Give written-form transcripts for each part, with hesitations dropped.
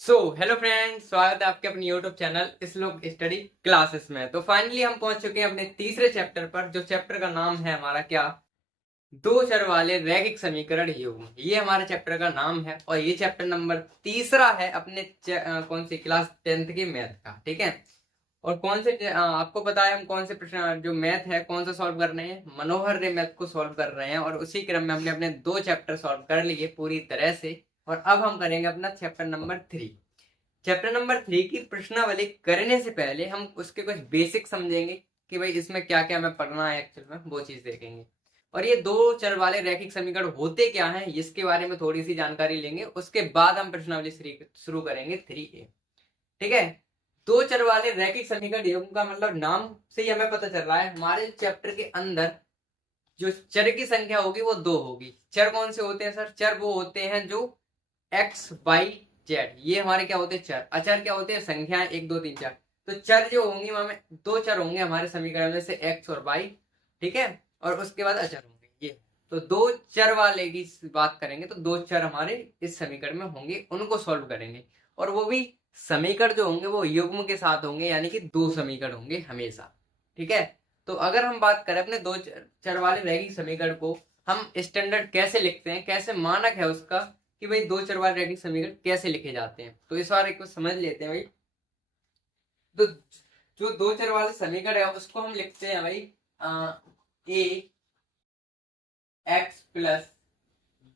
Hello friends, स्वागत है आपके अपने यूट्यूब चैनल श्लोक स्टडी क्लासेस में। तो फाइनली हम पहुंच चुके हैं अपने तीसरे चैप्टर पर, जो चैप्टर का नाम है हमारा क्या, दो चर वाले रैखिक समीकरण युग्म। ये हमारे चैप्टर का नाम है और ये चैप्टर नंबर तीसरा है अपने कौन सी क्लास 10th की मैथ का। ठीक है। और कौन से आपको पता है हम कौन से प्रश्न जो मैथ है कौन सा सॉल्व कर रहे हैं, मनोहर रे मैथ को सॉल्व कर रहे हैं। और उसी क्रम में हमने अपने दो चैप्टर सॉल्व कर लिए पूरी तरह से। और अब हम करेंगे अपना चैप्टर नंबर 3। चैप्टर नंबर 3 की प्रश्नावली करने से पहले हम उसके कुछ बेसिक समझेंगे कि भाई इसमें क्या क्या हमें पढ़ना है, एक्चुअल में वो चीज देखेंगे। और ये दो चर वाले रैखिक समीकरण होते क्या हैं इसके बारे में थोड़ी सी जानकारी लेंगे, उसके बाद हम प्रश्नावली शुरू करेंगे 3A। ठीक है। दो चर वाले रैखिक समीकरण युग्म का मतलब नाम से ही हमें पता चल रहा है हमारे चैप्टर के अंदर जो चर की संख्या होगी वो दो होगी। चर कौन से होते हैं सर? चर वो होते हैं जो एक्स वाई जेड, ये हमारे क्या होते हैं चर। अचर क्या होते हैं? संख्याएं 1 2 3 4। तो चर जो होंगे हमें दो चर होंगे हमारे समीकरण में से एक्स और वाई। ठीक है। और उसके बाद अचर होंगे ये। तो दो चर वाले की बात करेंगे तो दो चर हमारे इस समीकरण में होंगे, उनको सॉल्व करेंगे। और वो भी समीकरण जो होंगे वो युग्म के साथ होंगे, यानी कि दो समीकरण होंगे हमेशा। ठीक है। तो अगर हम बात करें अपने दो चर वाले रैखिक समीकरण को, हम स्टैंडर्ड कैसे लिखते हैं, कैसे मानक है उसका कि भाई दो चर वाले रैखिक समीकरण कैसे लिखे जाते हैं, तो इस बार एक समझ लेते हैं भाई। तो जो दो चर वाले समीकरण है उसको हम लिखते हैं भाई a x plus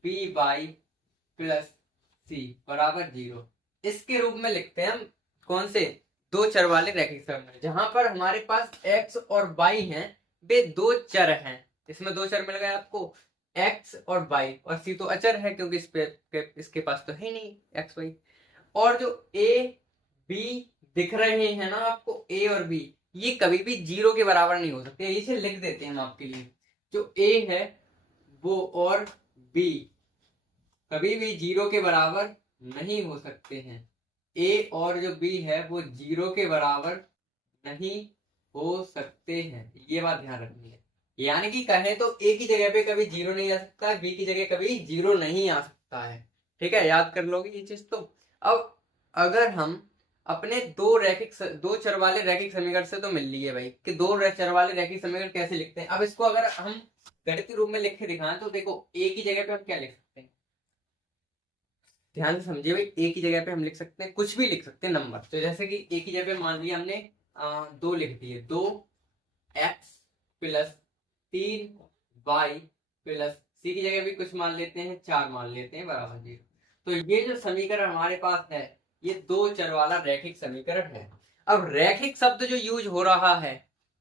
b y plus c बराबर 0। इसके रूप में लिखते हैं हम। कौन से? दो चर वाले रैखिक समीकरण जहां पर हमारे पास एक्स और वाई हैं, वे दो चर हैं। इसमें दो चर मिल गए आपको, एक्स और वाई, और सी तो अचर है क्योंकि इसके पास तो है नहीं एक्स वाई। और जो ए बी दिख रहे हैं ना आपको, ए और बी, ये कभी भी 0 के बराबर नहीं हो सकते। इसे लिख देते हैं हम आपके लिए। जो ए है वो और बी कभी भी 0 के बराबर नहीं हो सकते हैं। ए और जो बी है वो 0 के बराबर नहीं हो सकते हैं, ये बात ध्यान रखनी है। यानी कि कहें तो ए की जगह पे कभी 0 नहीं आ सकता है, बी की जगह कभी 0 नहीं आ सकता है। ठीक है, याद कर लोगे ये चीज तो। अब अगर हम अपने दो चर वाले रैखिक समीकरण से तो मिल लिए भाई कि दो चर वाले रैखिक समीकरण कैसे लिखते हैं। अब इसको अगर हम गणितीय रूप में लिख के दिखाएं तो देखो ए की जगह पे हम क्या लिख सकते हैं, ध्यान से समझिए भाई। ए की जगह पे हम लिख सकते हैं, कुछ भी लिख सकते हैं नंबर। तो जैसे कि ए की जगह पे मान लिया हमने दो लिख दिए, 2x प्लस 3y प्लस सी की जगह भी कुछ मान लेते हैं, 4 मान लेते हैं बराबर 0। तो ये जो समीकरण हमारे पास है ये दो चर वाला रैखिक समीकरण है। अब रैखिक शब्द जो यूज हो रहा है,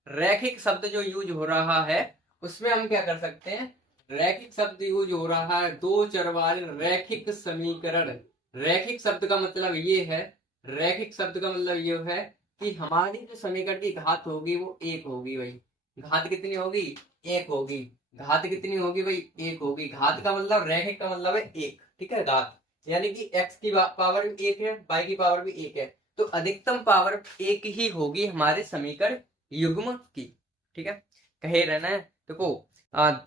रैखिक शब्द जो यूज हो रहा है उसमें हम क्या कर सकते हैं, रैखिक शब्द यूज हो रहा है दो चर वाले रैखिक समीकरण। रैखिक शब्द का मतलब ये है, रैखिक शब्द का मतलब ये है कि हमारी जो समीकरण की घात होगी वो एक होगी भाई। घात कितनी होगी? एक होगी। घात कितनी होगी भाई? एक होगी। घात का मतलब, रैखिक का मतलब है एक। ठीक है, घात यानी कि x की पावर भी एक है, y की पावर भी एक है, तो अधिकतम पावर एक ही होगी हमारे समीकरण युग्म की। ठीक है, कहे रहना है। देखो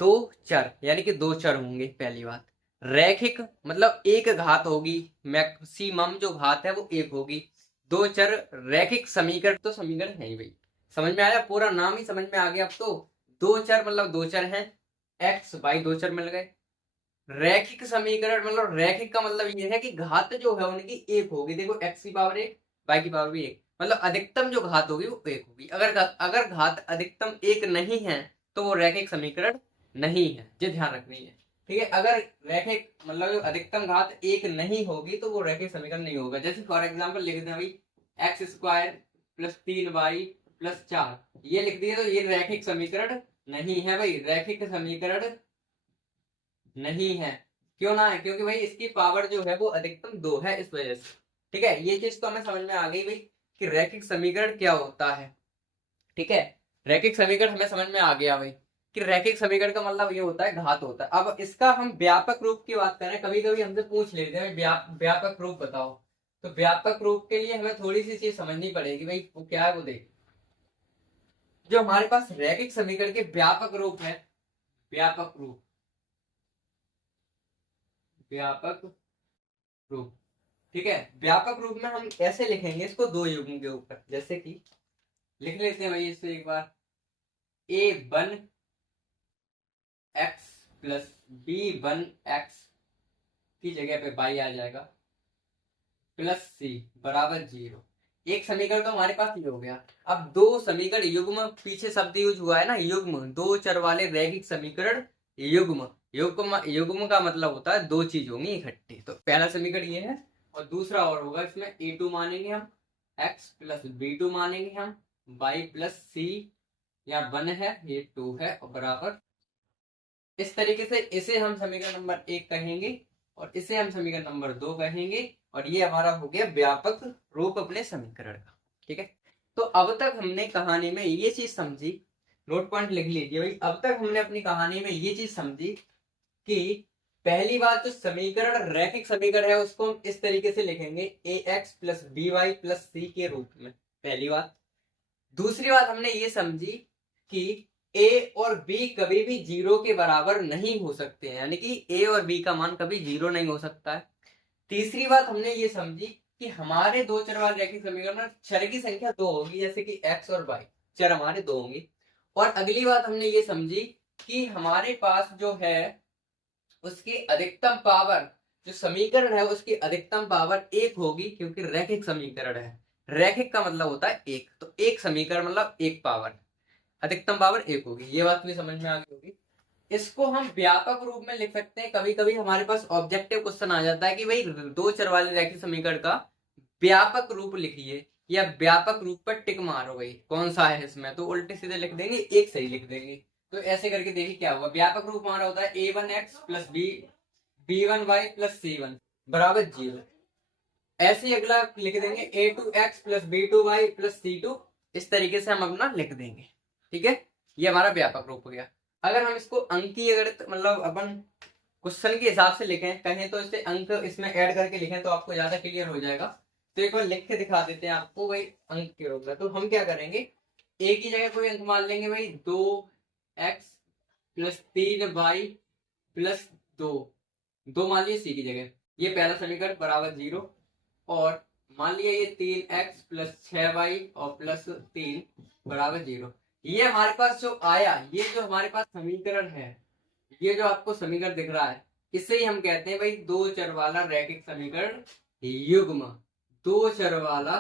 दो चर यानी कि दो चर होंगे, पहली बात। रैखिक मतलब एक घात होगी, मैक्सिमम जो घात है वो एक होगी। दो चर रैखिक समीकरण तो समीकरण है ही भाई। समझ में आया? पूरा नाम ही समझ में आ गया अब तो। दो चर मतलब दो चर हैं, एक्स वाई दो चर मिल गए। रैखिक समीकरण मतलब रैखिक का मतलब ये है कि घात जो है उनकी एक होगी। देखो एक्स की पावर एक, वाई की पावर भी एक, मतलब अधिकतम जो घात होगी वो एक होगी। अगर घात अधिकतम एक नहीं है तो वो रैखिक समीकरण नहीं है, ये ध्यान रखनी है। ठीक है, अगर रैखिक मतलब अधिकतम घात एक नहीं होगी तो वो रैखिक समीकरण नहीं होगा। जैसे फॉर एग्जाम्पल लिख दें भाई x square plus 3y plus 4, ये लिख दिए तो ये रैखिक समीकरण नहीं है भाई, रैखिक समीकरण नहीं है। क्यों ना है? क्योंकि भाई इसकी पावर जो है वो अधिकतम 2 है, इस वजह से। ठीक है, ये चीज तो हमें समझ में आ गई भाई कि रैखिक समीकरण क्या होता है। ठीक है, रैखिक समीकरण हमें समझ में आ गया भाई कि रैखिक समीकरण का मतलब ये होता है घात होता है। अब इसका हम व्यापक रूप की बात करें, कभी कभी हमसे पूछ लेते हैं व्यापक रूप बताओ। तो व्यापक रूप के लिए हमें थोड़ी सी चीज समझनी पड़ेगी भाई, वो क्या है वो देख। जो हमारे पास रैखिक समीकरण के व्यापक रूप है, व्यापक रूप, व्यापक रूप, ठीक है, व्यापक रूप में हम ऐसे लिखेंगे इसको दो युग्म के ऊपर, जैसे कि लिख लेते हैं भाई इससे एक बार, a1 x plus b1 x की जगह पे y आ जाएगा प्लस c बराबर 0। एक समीकरण तो हमारे पास ये हो गया। अब दो समीकरण युग्म, पीछे शब्द यूज हुआ है ना युग्म, दो चर वाले रैखिक समीकरण युग्म। युग्म युग्म का मतलब होता है दो चीज होंगी इकट्ठी। तो पहला समीकरण ये है और दूसरा और होगा, इसमें a2 मानेंगे हम, x प्लस b2 मानेंगे हम, y प्लस c, यहाँ 1 है ये 2 है और बराबर। इस तरीके से इसे हम समीकरण नंबर 1 कहेंगे और इसे हम समीकरण नंबर 2 कहेंगे और ये हमारा हो गया व्यापक रूप अपने समीकरण का। ठीक है, तो अब तक हमने कहानी में ये चीज समझी, नोट पॉइंट लिख लीजिए भाई। अब तक हमने अपनी कहानी में ये चीज समझी कि पहली बात जो समीकरण रैखिक समीकरण है उसको हम इस तरीके से लिखेंगे ax plus by plus c के रूप में, पहली बात। दूसरी बात हमने ये समझी कि a और b कभी भी 0 के बराबर नहीं हो सकते हैं, यानी कि a और b का मान कभी 0 नहीं हो सकता है। तीसरी बात हमने ये समझी कि हमारे दो चर वाले रैखिक समीकरण में चर की संख्या 2 होगी, जैसे कि x और y चर हमारे 2 होंगे। और अगली बात हमने ये समझी कि हमारे पास जो है उसकी अधिकतम पावर, जो समीकरण है उसकी अधिकतम पावर 1 होगी, क्योंकि रैखिक समीकरण है। रैखिक का मतलब होता है एक, तो एक समीकरण मतलब एक पावर, अधिकतम पावर 1 होगी। ये बात भी समझ में आ गई होगी। इसको हम व्यापक रूप में लिख सकते हैं। कभी कभी हमारे पास ऑब्जेक्टिव क्वेश्चन आ जाता है कि भाई दो चर वाले रैखिक समीकरण का व्यापक रूप लिखिए या व्यापक रूप पर टिक मारो, भाई कौन सा है इसमें, तो उल्टे सीधे लिख देंगे, एक सही लिख देंगे। तो ऐसे करके देखिए क्या होगा। व्यापक रूप हमारा होता है a1x plus b1y plus c1 बराबर 0। ऐसे ही अगला लिख देंगे a2x plus b2y plus c2, इस तरीके से हम अपना लिख देंगे। ठीक है, ये हमारा व्यापक रूप हो गया। अगर हम इसको अंकीय गणित मतलब अपन क्वेश्चन के हिसाब से लिखें कहें तो इससे अंक इसमें ऐड करके लिखें तो आपको ज्यादा क्लियर हो जाएगा। तो एक बार लिख के दिखा देते हैं आपको भाई अंक के रूप में। तो हम क्या करेंगे, a की जगह कोई अंक मान लेंगे भाई 2x प्लस 3y प्लस 2 मान लिया c की जगह, ये पहला समीकरण बराबर 0। और मान लिया ये 3x प्लस 6y और प्लस 3 बराबर 0। ये हमारे पास जो आया, ये जो हमारे पास समीकरण है, ये जो आपको समीकरण दिख रहा है, इसे ही हम कहते हैं भाई दो चर वाला रैखिक समीकरण युग्म। दो चर वाला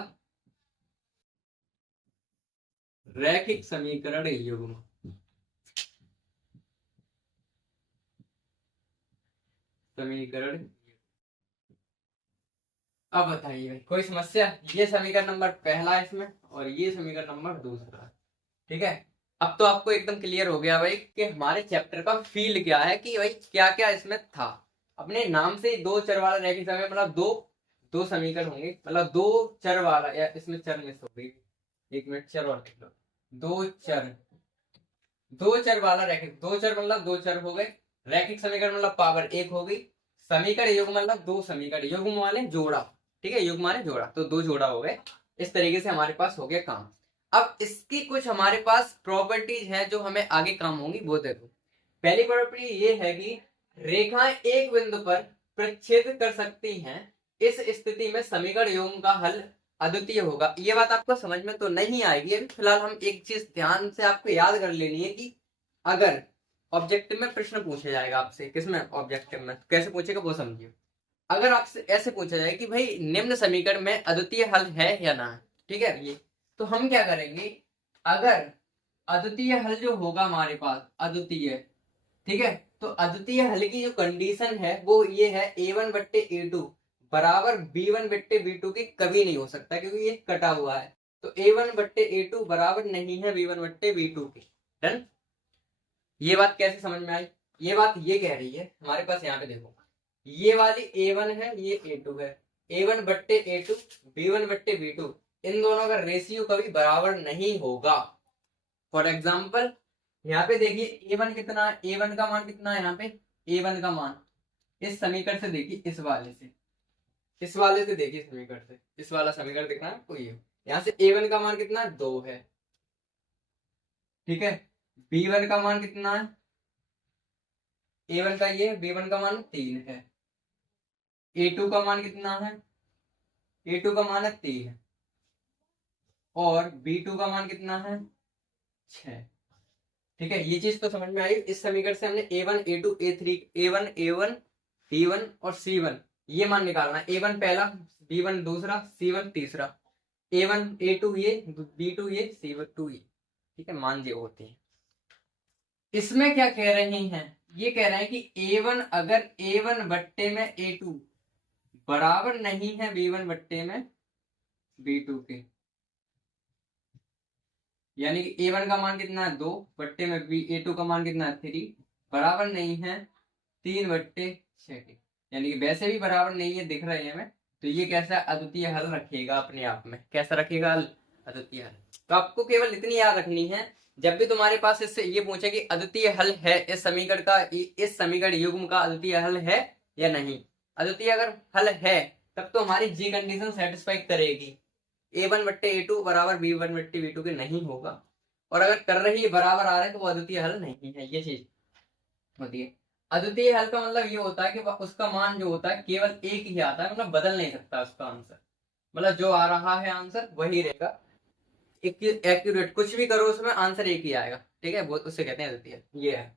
रैखिक समीकरण युग्म, समीकरण। अब बताइए भाई कोई समस्या। ये समीकरण नंबर पहला है इसमें और ये समीकरण नंबर दूसरा। ठीक है, अब तो आपको एकदम क्लियर हो गया भाई कि हमारे चैप्टर का फील क्या है, कि भाई क्या क्या इसमें था। अपने नाम से दो चर वाला रैखिक समीकरण मतलब दो दो समीकरण होंगे, मतलब दो चर वाला, या इसमें चर मिस हो गई, एक मिनट चर वाला लिख लो। दो चर, दो चर वाला रैखिक, दो चर मतलब दो चर हो गए, रैखिक समीकरण मतलब पावर 1 हो गई, समीकरण युग्म मतलब दो समीकरण, युग्म वाले जोड़ा। ठीक है, युग्म माने जोड़ा, तो दो जोड़ा हो गए। इस तरीके से हमारे पास हो गया काम। अब इसकी कुछ हमारे पास प्रॉपर्टीज है जो हमें आगे काम होंगी, वो देखो। पहली प्रॉपर्टी ये है कि रेखाएं एक बिंदु पर प्रच्छेद कर सकती हैं, इस स्थिति में समीकरण युग्म का हल अद्वितीय होगा। ये बात आपको समझ में तो नहीं आएगी अभी फिलहाल। हम एक चीज ध्यान से आपको याद कर लेनी है कि अगर ऑब्जेक्टिव में प्रश्न पूछा जाएगा आपसे, किसमें ऑब्जेक्टिव में, कैसे पूछेगा वो समझिए। अगर आपसे ऐसे पूछा जाए कि भाई निम्न समीकरण में अद्वितीय हल है या ना, ठीक है ये, तो हम क्या करेंगे, अगर अद्वितीय हल जो होगा हमारे पास अद्वितीय, ठीक है, तो अद्वितीय हल की जो कंडीशन है वो ये है a1 बट्टे a2 बराबर b1 बट्टे b2 की कभी नहीं हो सकता, क्योंकि ये कटा हुआ है। तो a1 बट्टे a2 बराबर नहीं है b1 बट्टे b2 की। डन। ये बात कैसे समझ में आई, ये बात ये कह रही है हमारे पास, यहाँ पे देखो ये वाली a1 है, ये a2 है, a1 बट्टे a2 b1 बट्टे b2, इन दोनों का रेशियो कभी बराबर नहीं होगा। फॉर एग्जाम्पल यहाँ पे देखिए a1 कितना है, a1 का मान कितना है, यहाँ पे a1 का मान इस समीकरण से देखिए, इस वाले से, इस वाले से देखिए समीकरण से, इस वाला समीकरण दिख रहा है आपको, ये यहाँ से a1 का मान कितना है, 2 है। ठीक है, b1 का मान कितना है, a1 का ये b1 का मान 3 है, a2 का मान कितना है, A2 का मान है 3 और B2 का मान कितना है 6। ठीक है, ये चीज तो समझ में आई। इस समीकरण से हमने A1 A2 A3 A1 B1 और C1 ये मान निकालना है। A1 पहला, B1 दूसरा, C1 तीसरा, A1 A2 ये, B2 ये, C2 ये। ठीक है, मान ये होते हैं। इसमें क्या कह रहे हैं, ये कह रहे हैं कि A1 अगर A1 बट्टे में A2 बराबर नहीं है B1 बट्टे में B2 के, यानी कि A1 का मान कितना है 2 बट्टे में A2 का मान कितना है 3, बराबर नहीं है 3 बट्टे 6 के, यानी कि वैसे भी बराबर नहीं है दिख रहे हैं हमें, तो ये कैसा अद्वितीय हल रखेगा अपने आप में, कैसा रखेगा अद्वितीय हल। तो आपको केवल इतनी याद रखनी है, जब भी तुम्हारे पास इससे ये पूछे कि अद्वितीय हल है इस समीकरण का, इस समीकरण युग्म का अद्वितीय हल है या नहीं, अद्वितीय अगर हल है तब तो हमारी जी कंडीशन सेटिस्फाई करेगी। A1 बट्टे A2 बराबर B1 बट्टे B2 के नहीं होगा, और अगर कर रही है बराबर आ रहे तो वो अद्वितीय हल नहीं है। ये चीज होती है। अद्वितीय हल का मतलब ये होता है कि उसका मान जो होता है केवल एक ही आता है, मतलब बदल नहीं सकता उसका आंसर, मतलब जो आ रहा है आंसर वही रहेगा, एक्यूरेट कुछ भी करो उसमें आंसर एक ही आएगा। ठीक है, वो उससे कहते हैं अद्वितीय। ये है,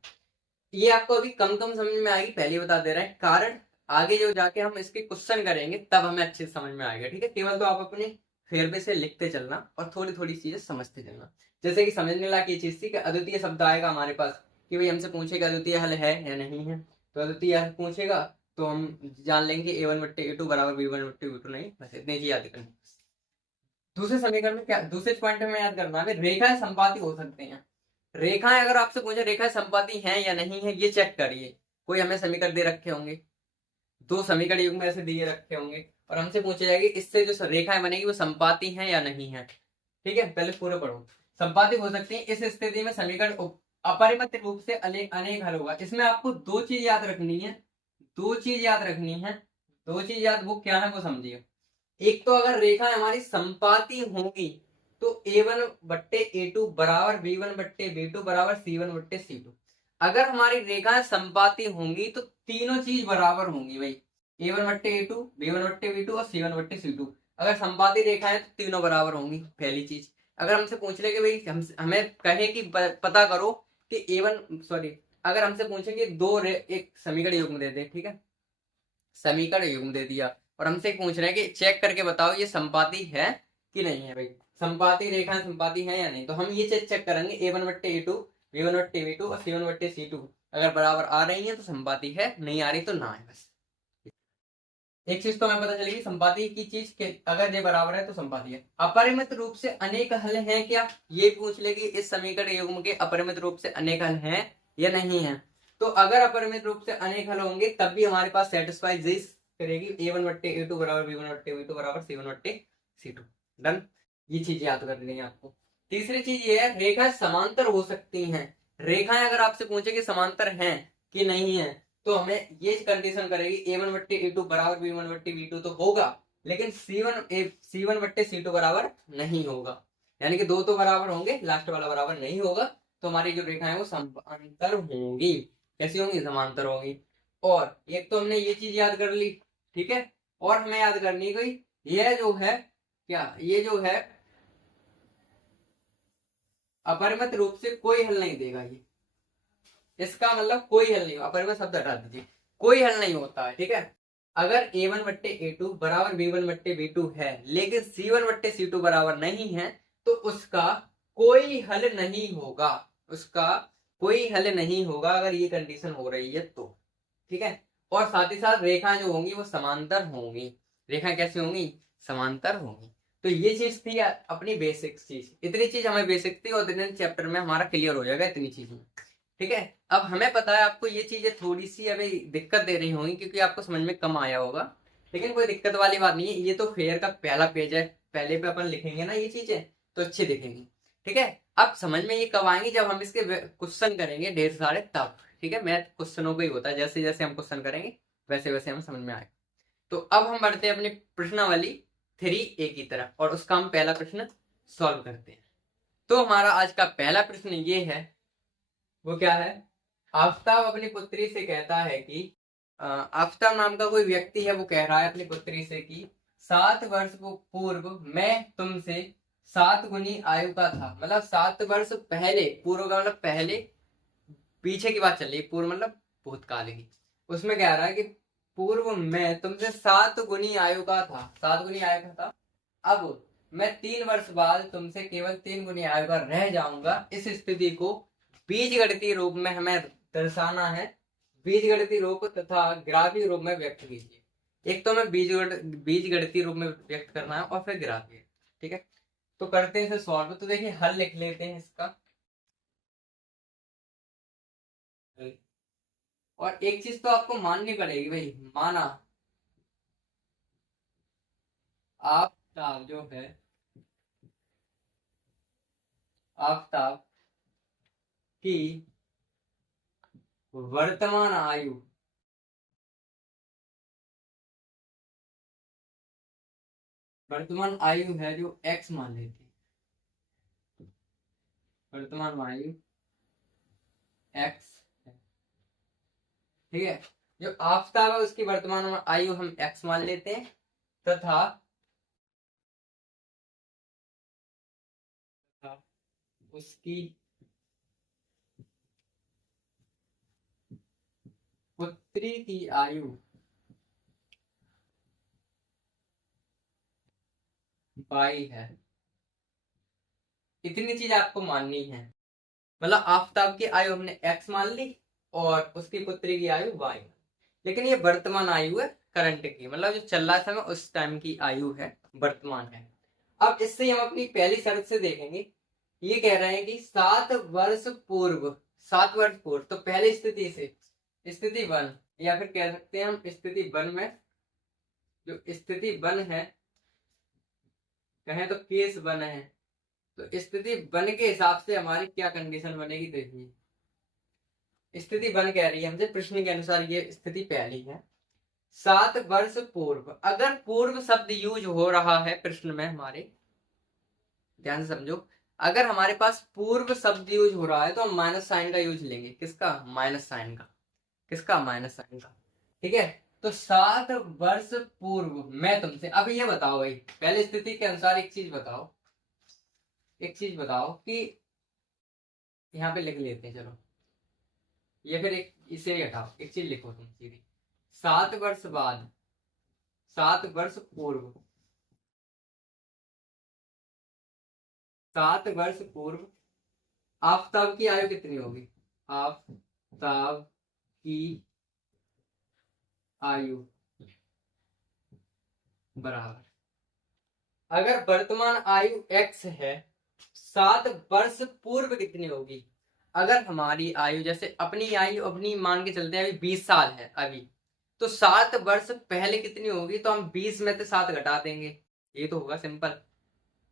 ये आपको अभी कम कम समझ में आएगी, पहले बता दे रहे हैं, कारण आगे जो जाके हम इसके क्वेश्चन करेंगे तब हमें अच्छे से समझ में आएगा। ठीक है, केवल तो आप अपने फेरवे से लिखते चलना और थोड़ी थोड़ी चीजें समझते चलना। जैसे कि समझने लायक ये चीज थी कि अद्वितीय शब्द आएगा हमारे पास कि भाई हमसे पूछेगा अद्वितीय हल है या नहीं है, तो अद्वितीय हल पूछेगा तो हम जान लेंगे A1 बट्टे A2 बराबर B1 बट्टे B2 नहीं, बस इतनी चीज याद करनी। दूसरे समीकरण में क्या, दूसरे पॉइंट में याद करना है, रेखाएं संपाती हो सकते हैं। रेखाएं अगर आपसे पूछे रेखाएं संपाती हैं या नहीं है, ये चेक करिए। कोई हमें समीकरण दे रखे होंगे, दो समीकरण युग्म ऐसे दिए रखे होंगे और हमसे पूछे जाएगी इससे जो रेखाएं बनेगी वो संपाती हैं या नहीं है। ठीक है, पहले पूरे पढ़ो। संपाती हो सकती है, इस स्थिति में समीकरण अपरिमित रूप से अनेक हल होगा। इसमें आपको दो चीज याद रखनी है, दो चीज याद रखनी है, दो चीज याद, वो क्या है वो समझिए। एक तो अगर रेखा हमारी संपाती होंगी तो A1 बट्टे A2 बराबर B1 बट्टे B2 बराबर C1 बट्टे C2। अगर हमारी रेखाएं संपाती होंगी तो तीनों चीज बराबर होंगी भाई, A1 बट्टे A2, B1 बट्टे B2 और C1 बट्टे C2। अगर संपाती रेखाएं तो तीनों बराबर होंगी, पहली चीज। अगर हमसे पूछ ले कि भाई हमें कहे कि पता करो कि A1 सॉरी, अगर हमसे पूछे कि एक समीकरण युग्म दे दे, ठीक है, समीकरण युग्म दे दिया और हमसे पूछ रहे हैं कि चेक करके बताओ ये संपाती है कि नहीं है। भाई संपाती रेखाएं संपाती है या नहीं, तो हम ये चेक करेंगे A1 बट्टे A2, B1 बट्टे B2 और C1 बट्टे C2 अगर बराबर आ रही है तो संपाती है, नहीं आ रही तो ना है। बस एक चीज तो हमें पता चलेगी संपाती की चीज के, अगर ये बराबर है तो संपाती है। अपरिमित रूप से अनेक हल हैं क्या, ये पूछ लेगी इस समीकरण युग्म के अपरिमित रूप से अनेक हल हैं या नहीं है। तो अगर अपरिमित रूप से अनेक हल होंगे तब भी हमारे पास सेटिस्फाई दिस करेगी, A1 बट्टे A2 बराबर B1 बट्टे B2 बराबर C1 बट्टे C2। डन, ये चीज याद कर लेंगे आपको। तीसरी चीज ये है, रेखाएं समांतर हो सकती हैं। रेखाएं अगर आपसे पूछे कि समांतर हैं कि नहीं है तो हमें ये कंडीशन करेगी A1 बट्टे A2 बराबर B1 बट्टे B2 तो होगा, लेकिन C1 बट्टे C2 बराबर नहीं होगा, यानी कि दो तो बराबर होंगे, लास्ट वाला बराबर नहीं होगा, तो हमारी जो रेखाएं वो समांतर होंगी। कैसी होंगी, समांतर होंगी। और एक तो हमने ये चीज याद कर ली, ठीक है, और हमें याद करनी कोई यह जो है क्या, ये जो है अपरिमित रूप से कोई हल नहीं देगा। ये इसका मतलब कोई हल नहीं होगा, अपरिमित शब्द हटा दीजिए, कोई हल नहीं होता है। ठीक है, अगर A1 बट्टे A2 बराबर B1 बट्टे B2 है लेकिन C1 बट्टे C2 बराबर नहीं है तो उसका कोई हल नहीं होगा, उसका कोई हल नहीं होगा अगर ये कंडीशन हो रही है तो। ठीक है, और साथ ही साथ रेखाएं जो होंगी वो समांतर होंगी। रेखाएं कैसी होंगी, समांतर होंगी। तो ये चीज थी अपनी बेसिक चीज, इतनी चीज हमें बेसिक थी और इतने चैप्टर में हमारा क्लियर हो जाएगा इतनी चीज में। ठीक है, अब हमें पता है आपको ये चीजें थोड़ी सी अभी दिक्कत दे रही होंगी क्योंकि आपको समझ में कम आया होगा, लेकिन कोई दिक्कत वाली बात नहीं है। ये तो फेयर का पहला पेज है, पहले पे अपन लिखेंगे ना ये चीजें तो अच्छी दिखेंगी। ठीक है, अब समझ में ये कब आएंगी, जब हम इसके क्वेश्चन करेंगे ढेर सारे तब। ठीक है, मैथ क्वेश्चनों पे ही होता है, जैसे जैसे हम क्वेश्चन करेंगे वैसे वैसे हमें समझ में आएगा। तो अब हम बढ़ते हैं अपनी प्रश्नावली 3A की तरफ और उसका हम पहला प्रश्न सॉल्व करते हैं। तो हमारा आज का पहला प्रश्न ये है, वो क्या है, आफ्ताब अपनी पुत्री से कहता है कि आफ्ताब नाम का कोई व्यक्ति है, वो कह रहा है अपनी पुत्री से कि 7 वर्ष पूर्व मैं तुमसे 7 गुनी आयु का था। मतलब 7 वर्ष पहले, पूर्व का मतलब पहले, पीछे की बात चल रही है, पूर्व मतलब भूतकाल की। उसमें कह रहा है कि पूर्व मैं तुमसे 7 गुनी आयु का था, 7 गुनी आयु का था। अब मैं 3 वर्ष बाद तुमसे केवल 3 गुनी आयु का रह जाऊंगा। इस स्थिति को बीजगणितीय रूप में हमें दर्शाना है। बीजगणितीय रूप तथा ग्राफीय रूप में व्यक्त कीजिए। एक तो हमें बीजगणितीय रूप में व्यक्त करना है और फिर ग्राफीय। ठीक है, तो करते हैं इसे सॉल्व। तो देखिए हल लिख लेते हैं इसका। और एक चीज तो आपको माननी पड़ेगी भाई, माना आफ्ताब जो है, आफ्ताब की वर्तमान आयु है जो x मान लेती है। वर्तमान आयु x है। ठीक है, जो आफ्ताब है उसकी वर्तमान आयु हम x मान लेते हैं तथा उसकी पुत्री की आयु y है। इतनी चीज आपको माननी है। मतलब आफ्ताब की आयु हमने x मान ली और उसकी पुत्री की आयु y। लेकिन ये वर्तमान आयु है, करंट की, मतलब जो चल रहा है समय उस टाइम की आयु है, वर्तमान है। अब इससे हम अपनी पहली शर्त से देखेंगे। ये कह रहे हैं कि 7 वर्ष पूर्व, 7 वर्ष पूर्व, तो पहली स्थिति से स्थिति 1, या फिर कह सकते हैं हम स्थिति 1 में, जो स्थिति 1 है, कहें तो केस 1 है, तो स्थिति 1 के हिसाब से हमारी क्या कंडीशन बनेगी देखिए। स्थिति 1 कह रही है हमसे, प्रश्न के अनुसार ये स्थिति पहली है। 7 वर्ष पूर्व, अगर पूर्व शब्द यूज हो रहा है प्रश्न में हमारे, ध्यान से समझो, अगर हमारे पास पूर्व शब्द यूज हो रहा है तो हम माइनस साइन का यूज लेंगे। किसका? माइनस साइन का। किसका? माइनस साइन का। ठीक है, तो 7 वर्ष पूर्व मैं तुमसे, अब ये बताओ भाई, पहले स्थिति के अनुसार एक चीज बताओ, एक चीज बताओ कि यहाँ पे लिख लेते हैं, चलो, ये फिर एक इसे ही हटाओ, एक चीज लिखो तुम सीधी। 7 वर्ष बाद, 7 वर्ष पूर्व, 7 वर्ष पूर्व आफ्ताब की आयु कितनी होगी? आफ्ताब की आयु बराबर, अगर वर्तमान आयु x है, 7 वर्ष पूर्व कितनी होगी? अगर हमारी आयु, जैसे अपनी आयु अपनी मान के चलते हैं अभी 20 साल है अभी, तो 7 वर्ष पहले कितनी होगी? तो हम 20 में से 7 घटा देंगे, ये तो होगा सिंपल।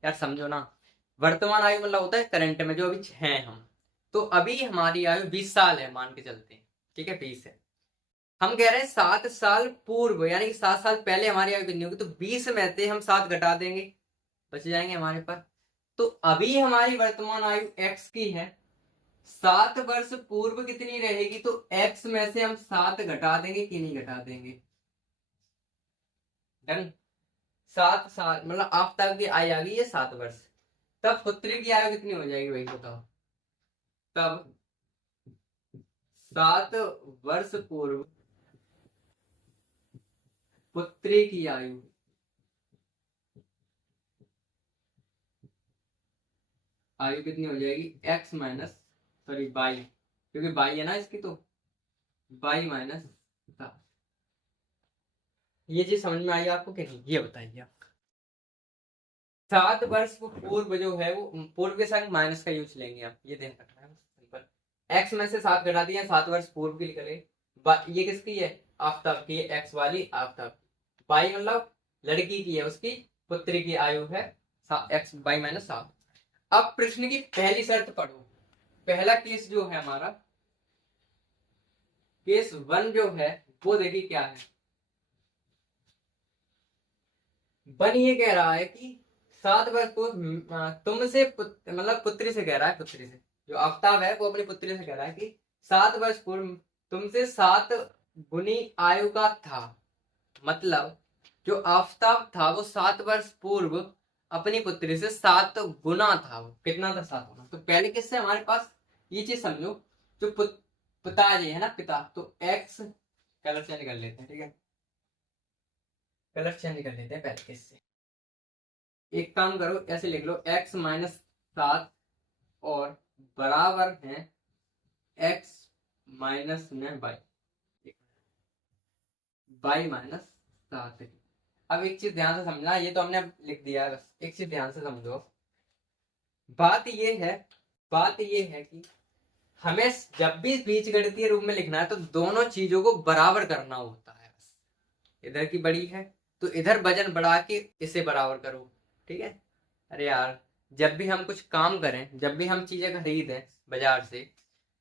यार समझो ना, वर्तमान आयु मतलब होता है करंट में जो अभी हैं हम, तो अभी हमारी आयु 20 साल है मान के चलते हैं। ठीक है, 20 है। हम कह रहे हैं 7 साल पूर्व, यानी कि 7 साल पहले हमारी आयु कितनी होगी? तो 20 में से हम 7 घटा देंगे, बच जाएंगे हमारे पास। तो अभी हमारी वर्तमान आयु x की है, 7 वर्ष पूर्व कितनी रहेगी? तो x में से हम 7 घटा देंगे कि नहीं घटा देंगे? डन। 7 साल मतलब आफ्ताब की आयु आ गई है 7 वर्ष। तब पुत्री की आयु कितनी हो जाएगी भाई बताओ? तब 7 वर्ष पूर्व पुत्री की आयु कितनी हो जाएगी? x माइनस, सॉरी बाई, क्योंकि बाई है ना इसकी, तो बाई माइनस 7। ये चीज समझ में आई आपको कि नहीं, ये बताइए आप। 7 वर्ष पूर्व जो है वो पूर्व के साथ माइनस का यूज लेंगे आप, ये ध्यान रखना है सिंपल। x में से 7 घटा दिया, 7 वर्ष पूर्व की करे। ये किसकी है? आफ्ताब की, x वाली आफ्ताब। बाई मतलब लड़की की है, उसकी पुत्री की आयु है x बाई माइनस 7। अब प्रश्न की पहली शर्त पढ़ो। पहला केस जो है हमारा, केस 1 जो है वो देखिए क्या है। 1 ये कह रहा है कि 7 वर्ष को तुमसे मतलब पुत्री से कह रहा है, पुत्री से, जो आफ्ताब है वो अपनी पुत्री से कह रहा है कि 7 वर्ष पूर्व तुमसे 7 गुनी आयु का था। मतलब जो आफताब था वो 7 वर्ष पूर्व अपनी पुत्री से 7 गुना था। वो कितना था? 7 गुना। तो पहले किससे हमारे पास ये चीज समझो, जो पिताजी है ना, पिता, तो एक्स, कलर चेंज कर लेते हैं, ठीक है, कलर चेंज कर लेते हैं पहले किससे। एक काम करो, ऐसे लिख लो, x माइनस 7 और बराबर है x माइनस बाई माइनस 7। अब एक चीज ध्यान से समझना, ये तो हमने लिख दिया है, बस एक चीज ध्यान से समझो। बात ये है, बात ये है कि हमें जब भी बीजगणितीय रूप में लिखना है तो दोनों चीजों को बराबर करना होता है। बस इधर की बड़ी है तो इधर वजन बढ़ा के इसे बराबर करो, ठीक है। अरे यार, जब भी हम कुछ काम करें, जब भी हम चीजें खरीदें बाजार से,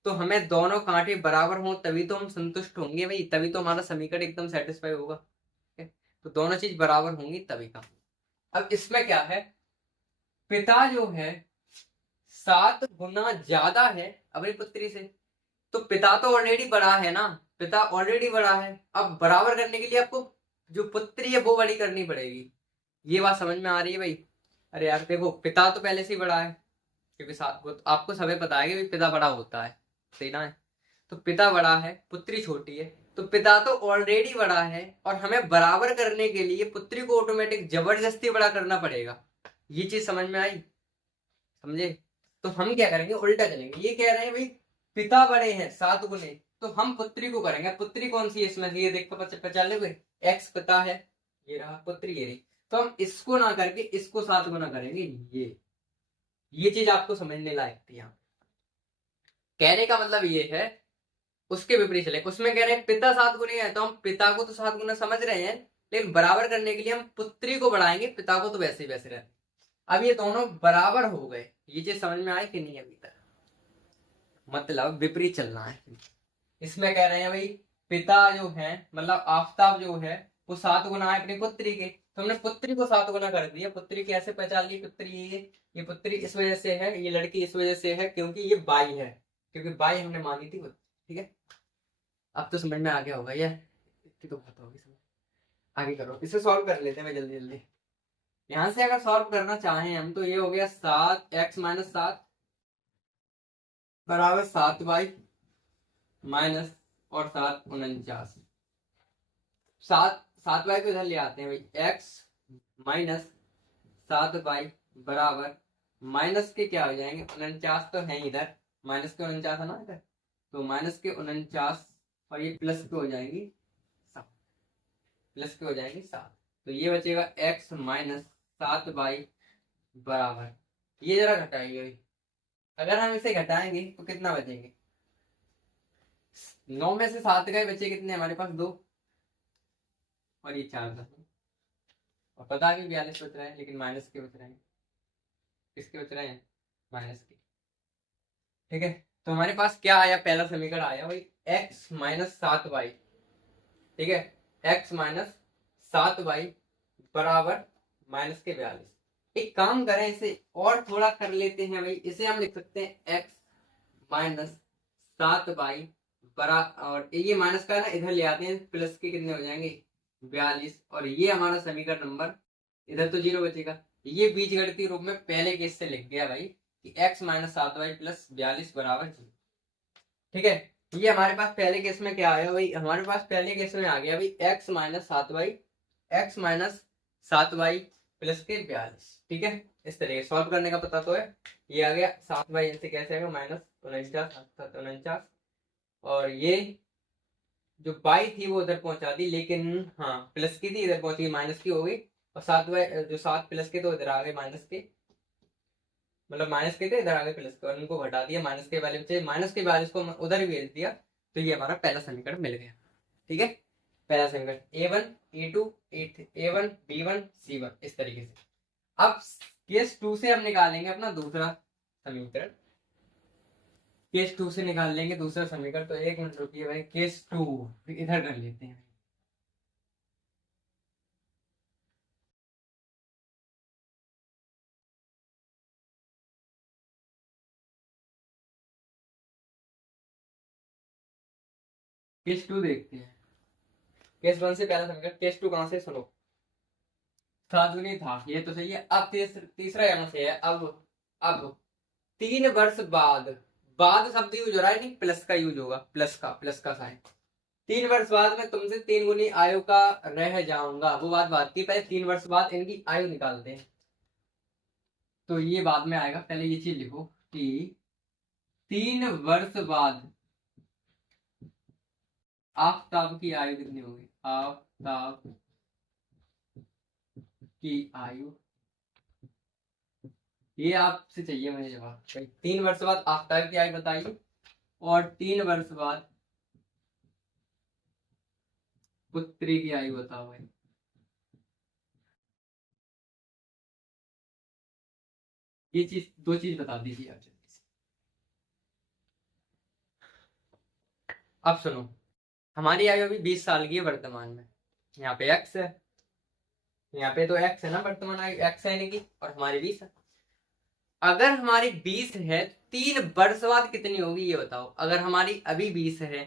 तो हमें दोनों कांटे बराबर हों तभी तो हम संतुष्ट होंगे भाई, तभी तो हमारा समीकरण एकदम सेटिस्फाई होगा, ठीक है? तो दोनों चीज बराबर होंगी तभी काम। अब इसमें क्या है, पिता जो है 7 गुना ज्यादा है अपनी पुत्री से, तो पिता तो ऑलरेडी बड़ा है ना, पिता ऑलरेडी बड़ा है। अब बराबर करने के लिए आपको जो पुत्री है वो बड़ी करनी पड़ेगी। ये बात समझ में आ रही है भाई? अरे यार देखो, पिता तो पहले से ही बड़ा है, क्योंकि वो तो आपको सभी पता है कि पिता बड़ा होता है, सही ना है? तो पिता बड़ा है, पुत्री छोटी है, तो पिता तो ऑलरेडी बड़ा है, और हमें बराबर करने के लिए पुत्री को ऑटोमेटिक जबरदस्ती बड़ा करना पड़ेगा। ये चीज समझ में आई? समझे? तो हम क्या करेंगे, उल्टा चलेंगे। ये कह रहे हैं भाई पिता बड़े हैं 7 गुने, तो हम पुत्री को करेंगे। पुत्री कौन सी है इसमें, ये देख पहचान ले, एक्स पिता है, ये रहा पुत्री, ये रही। तो हम इसको ना करके इसको 7 गुना करेंगे। ये चीज आपको समझने लायक थी। यहाँ कहने का मतलब ये है, उसके विपरीत चले, उसमें कह रहे हैं पिता 7 गुने है, तो हम पिता को तो 7 गुना समझ रहे हैं, लेकिन बराबर करने के लिए हम पुत्री को बढ़ाएंगे, पिता को तो वैसे ही वैसे रहते। अब ये दोनों बराबर हो गए। ये चीज समझ में आई कि नहीं अभी तक? मतलब विपरीत चलना है। इसमें कह रहे हैं भाई पिता जो है, मतलब आफताब जो है, वो 7 गुना है अपनी पुत्री के, तो हमने पुत्री को 7 गुना कर दिया। पुत्री कैसे पहचान ली? पुत्री ये पुत्री इस वजह से है, ये लड़की इस वजह से है क्योंकि ये बाई है, क्योंकि बाई हमने मानी थी, ठीक है। अब तो समझ में आ गया होगा ये, इतनी तो बात होगी समझ। आगे करो, इसे सॉल्व कर लेते हैं जल्दी जल्दी। यहां से अगर सॉल्व करना चाहें हम, तो ये हो गया 7 x माइनस 7 बराबर 7 बाई माइनस और 7 49। 7 बाई को इधर ले आते हैं भाई, x माइनस 7 बाई बराबर माइनस के क्या हो जाएंगे, 49 तो है इधर, माइनस के 49 है ना इधर, तो माइनस के 49 और ये प्लस के हो जाएंगी 7, प्लस के हो जाएंगे 7। तो ये बचेगा x माइनस 7 बाई बराबर, ये जरा घटाइए भाई। अगर हम इसे घटाएंगे तो कितना बचेंगे, 9 में से 7 गए, बचे कितने हमारे पास, 2, और ये 4 था, और पता है कि 42 बच रहे हैं, लेकिन माइनस के बच रहे हैं। किसके बच रहे हैं? माइनस के, ठीक है। तो हमारे पास क्या आया, पहला समीकरण आया भाई x माइनस 7 बाई, ठीक है, x माइनस 7 बाई बराबर माइनस के 42। एक काम करें, इसे और थोड़ा कर लेते हैं भाई, इसे हम लिख सकते हैं x माइनस 7 बाई बरा, और ये माइनस का ना इधर ले आते हैं, प्लस के कितने हो जाएंगे, 42, और ये हमारा समीकरण नंबर, इधर तो 0 बचेगा। ये बीजगणितीय रूप में पहले केस से लिख गया भाई कि x माइनस 7 बाई प्लस 42 बराबर 0, ठीक है। ये हमारे पास पहले केस में क्या आया भाई, हमारे पास पहले केस में आ गया भाई x माइनस 7 बाई प्लस के 42, ठीक है। इस तरह सॉल्व करने का पता तो है। ये आ गया 7 बाई, ऐसे कैसे आएगा, माइनस 49, और ये जो बाई थी वो उधर पहुंचा दी, लेकिन हाँ प्लस की थी, इधर पहुंची माइनस की हो गई, और 7 बाई जो 7 प्लस के तो इधर आ गए माइनस के, मतलब माइनस के थे इधर आ गए प्लस के, और इनको घटा दिया, माइनस के वैल्यू माइनस के 42 को उधर ही भेज दिया। तो ये हमारा पहला समीकरण मिल गया, ठीक है। पहला समीकरण A1 A2 A1 B1 C1 इस तरीके से। अब केस 2 से हम निकालेंगे अपना दूसरा समीकरण, केस 2 से निकाल लेंगे दूसरा समीकरण। तो एक मिनट रुकिए भाई, केस 2 इधर कर लेते हैं। केस 2 देखते हैं। केस 1 से पहला समीकरण, केस 2 कहां से, सुनो। साधु नहीं था, ये तो सही है। अब तीसरा यहाँ से है। अब 3 वर्ष बाद, बाद शब्द यूज हो रहा है, नहीं प्लस का यूज होगा, प्लस का साइन। 3 वर्ष बाद मैं तुमसे 3 गुनी आयु का रह जाऊंगा, वो बात की। पहले 3 वर्ष बाद इनकी आयु निकालते हैं, तो ये बाद में आएगा। पहले ये चीज लिखो कि 3 वर्ष बाद आफताब की आयु कितनी होगी। आफताब की आयु, ये आपसे चाहिए मुझे जवाब। 3 वर्ष बाद आफताब की आयु बताइए, और 3 वर्ष बाद पुत्री की आयु बताओ भाई। ये चीज, दो चीज बता दीजिए आप जल्दी से। अब सुनो, हमारी आयु अभी 20 साल की है वर्तमान में। यहाँ पे एक्स है, यहाँ पे तो एक्स है ना, वर्तमान आयु एक्स है यानी कि, और हमारी 20 है। अगर हमारी 20 है, 3 वर्ष बाद कितनी होगी ये बताओ। अगर हमारी अभी 20 है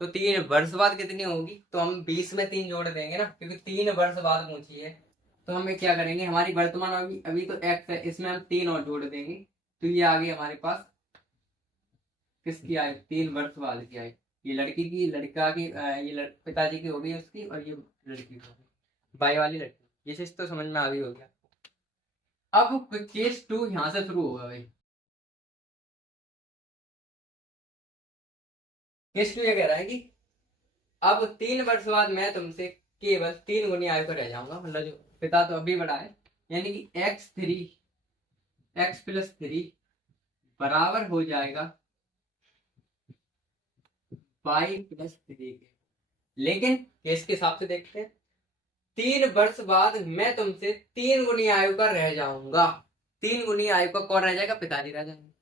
तो 3 वर्ष बाद कितनी होगी, तो हम 20 में 3 जोड़ देंगे ना, क्योंकि 3 वर्ष बाद पूछी है। तो हमें क्या करेंगे, हमारी वर्तमान अभी तो एक्स है, इसमें हम 3 और जोड़ देंगे, तो ये आ गई हमारे पास किसकी आयु, 3 वर्ष बाद की आयु। ये लड़की की, लड़का की, ये पिताजी की हो गई उसकी, और ये लड़की की हो गई, बाई वाली लड़की। ये चीज तो समझ में आ गई हो गया। अब केस 2 यहां से शुरू होगा भाई। केस 2 ये कह रहा है कि अब 3 वर्ष बाद मैं तुमसे केवल 3 गुनी आयु पर रह जाऊंगा, मतलब जो पिता तो अभी बड़ा है, यानी कि x+3 बराबर हो जाएगा y+3 के। लेकिन केस के हिसाब से देखते हैं, 3 वर्ष बाद मैं तुमसे 3 गुनी आयु का रह जाऊंगा। 3 गुनी आयु का कौन रह जाएगा, पिताजी रह जाएंगे।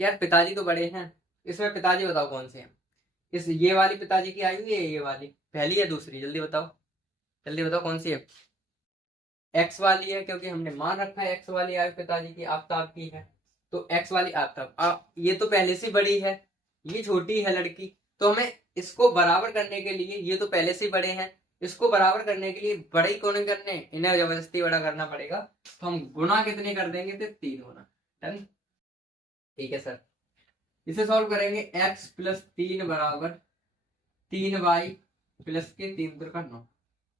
यार पिताजी तो बड़े हैं, इसमें पिताजी बताओ कौन से हैं। इस ये वाली पिताजी की आयु, ये वाली, पहली या दूसरी, जल्दी बताओ, जल्दी बताओ कौन सी है। एक्स वाली है, क्योंकि हमने मान रखा है एक्स वाली आयु पिताजी की आफताब की है, तो एक्स वाली आफताब। ये तो पहले से बड़ी है, ये छोटी है लड़की, तो हमें इसको बराबर करने के लिए, ये तो पहले से बड़े हैं, इसको बराबर करने के लिए बड़े ही कौन करने, इन्हें जबरदस्ती बड़ा करना पड़ेगा। तो हम गुना कितने कर देंगे, तो 3 गुना। डन, ठीक है सर। इसे सॉल्व करेंगे, x+3 बराबर 3y प्लस के 3×9।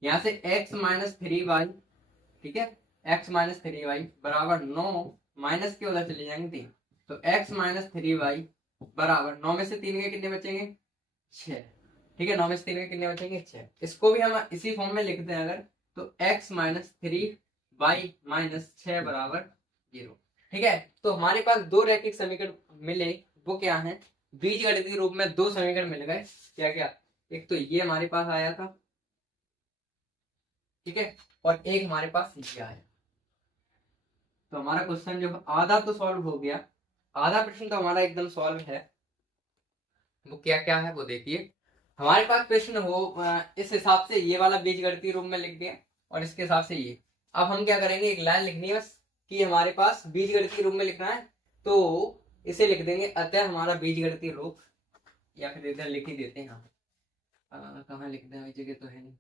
यहाँ से x-3y, ठीक है, x-3y बराबर 9, माइनस के उधर चले जाएंगे 3, तो x-3y बराबर 9 में से 3 के कितने बचेंगे, 6। ठीक है, 9 में से 3 के कितने बचेंगे, 6। इसको भी हम इसी फॉर्म में लिखते हैं अगर, तो x-3y-6 बराबर 0। ठीक है, तो हमारे पास 2 रैखिक समीकरण मिले, वो क्या है, बीजगणितीय रूप में 2 समीकरण मिल गए। क्या क्या, एक तो ये हमारे पास आया था, ठीक है, और एक हमारे पास ये आया। तो हमारा क्वेश्चन जो आधा तो सॉल्व हो गया, आधा प्रश्न तो हमारा एकदम सॉल्व है। वो क्या क्या है वो देखिए। हमारे पास प्रश्न हो इस हिसाब से, ये वाला बीजगणितीय रूप में लिख दिया, और इसके हिसाब से ये। अब हम क्या करेंगे, एक लाइन लिखनी है बस कि हमारे पास बीजगणितीय रूप में लिखना है, तो इसे लिख देंगे, अतः हमारा बीजगणितीय रूप, या फिर इधर लिख ही देते हैं। कहाँ लिख दें, जगह तो है नहीं,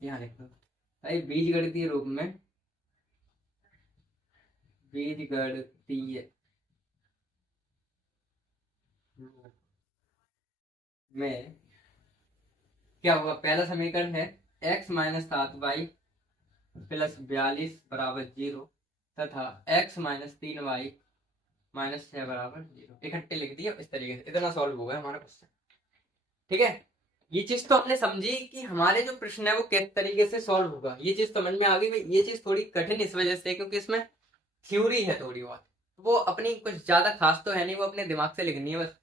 यहाँ लिख दो भाई, बीजगणितीय रूप में, बीजगणितीय में क्या होगा, पहला समीकरण है x-7y प्लस 42 बराबर 0 तथा x-3y -6 बराबर 0 इकट्ठे लिख दिए इस तरीके से। इतना सॉल्व हो गया हमारा क्वेश्चन। ठीक है, ये चीज तो हमने समझी कि हमारे जो प्रश्न है वो किस तरीके से सॉल्व होगा, ये चीज समझ में आ गई। ये चीज थोड़ी कठिन इस वजह से क्योंकि इसमें थ्योरी है थोड़ी बहुत, वो अपनी कुछ ज्यादा खास तो है नहीं, वो अपने दिमाग से लिखनी है बस।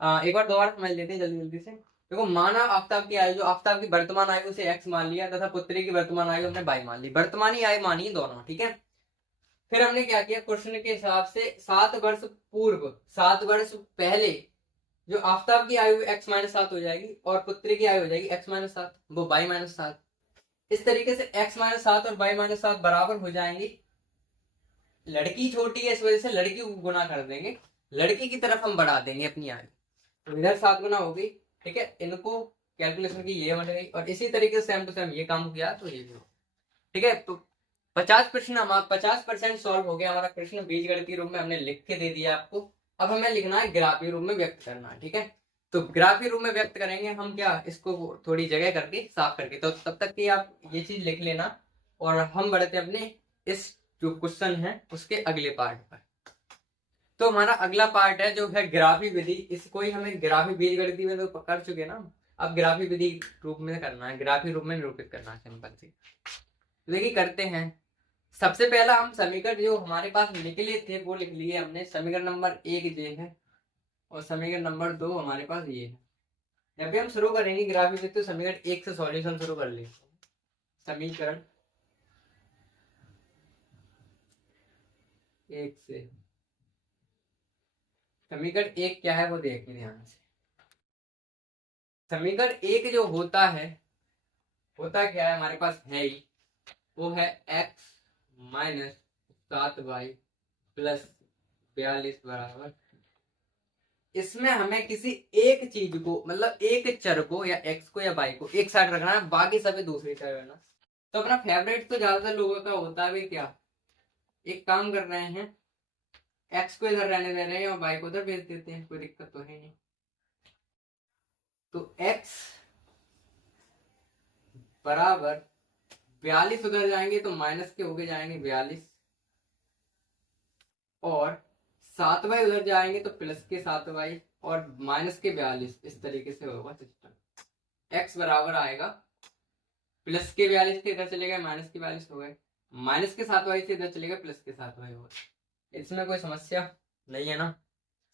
एक बार दोबारा समझ लेते हैं जल्दी जल्दी से। देखो, माना आफताब की आयु, जो आफताब की वर्तमान आयु उसे एक्स मान लिया, तथा पुत्री की वर्तमान आयु हमने बाई मान ली, वर्तमान ही आयु मानी दोनों। ठीक है, फिर हमने क्या किया, क्वेश्चन के हिसाब से 7 वर्ष पूर्व, 7 वर्ष पहले जो आफताब की आयु x-7 हो जाएगी और पुत्री की आयु हो जाएगी x-7, वो y-7। इस तरीके से x-7 और y-7 बराबर हो जाएंगी। लड़की छोटी है इस वजह से लड़की को गुना कर देंगे, लड़की की तरफ हम बढ़ा देंगे अपनी आयु, तो इधर 7 गुना हो गई। ठीक है, इनको कैलकुलेशन की ये बन गई, और इसी तरीके से सेम टू सेम ये काम किया तो ये भी हो। ठीक है, तो 50% हमारा 50% सॉल्व हो गया हमारा प्रश्न, बीजगणितीय रूप में हमने लिख के दे दिया आपको। अब हमें लिखना है ग्राफीय रूप में व्यक्त करना है। ठीक है, तो ग्राफीय रूप में व्यक्त करेंगे हम क्या, इसको थोड़ी जगह करके साफ करके, तो तब तक कि आप ये चीज लिख लेना, और हम बढ़ते अपने इस जो क्वेश्चन है उसके अगले पार्ट पर। तो हमारा अगला पार्ट है जो है ग्राफी विधि। इसको ही हमें ग्राफी बीजगणितीय में तो कर चुके ना, अब ग्राफी विधि रूप में करना है, ग्राफी रूप में निरूपित करना है सिंपल सी। देखिए करते हैं। सबसे पहला हम समीकरण जो हमारे पास निकले थे वो लिख लिए हमने। समीकरण नंबर 1 ये है, और समीकरण नंबर 2 हमारे पास ये है। जब भी हम शुरू करेंगे ग्राफी विधि तो समीकरण 1 से सॉल्यूशन शुरू कर लेंगे। समीकरण 1 से, समीकरण 1 क्या है वो देखिए ध्यान से। समीकरण 1 जो होता है, होता क्या है हमारे पास है ही, वो है x माइनस 7y प्लस 42 बराबर, इसमें हमें किसी एक चीज को, मतलब एक चर को या x को या y को एक साइड रखना है, बाकी सभी दूसरी साइड रखना। तो अपना फेवरेट तो ज्यादातर लोगों का होता है क्या, एक काम कर रहे हैं, x को इधर रहने दे रहे हैं और y को उधर भेज देते हैं, कोई दिक्कत तो है नहीं। तो x बराबर 42 उधर जाएंगे तो माइनस के होके जाएंगे 42, और 7y उधर जाएंगे तो प्लस के 7y और माइनस के 42, इस तरीके से होगा सिस्टम। x बराबर आएगा प्लस के 42 से इधर चले गए माइनस के 42 हो गए, माइनस के 7y से इधर चले गए प्लस के 7y हो गए। इसमें कोई समस्या नहीं है ना।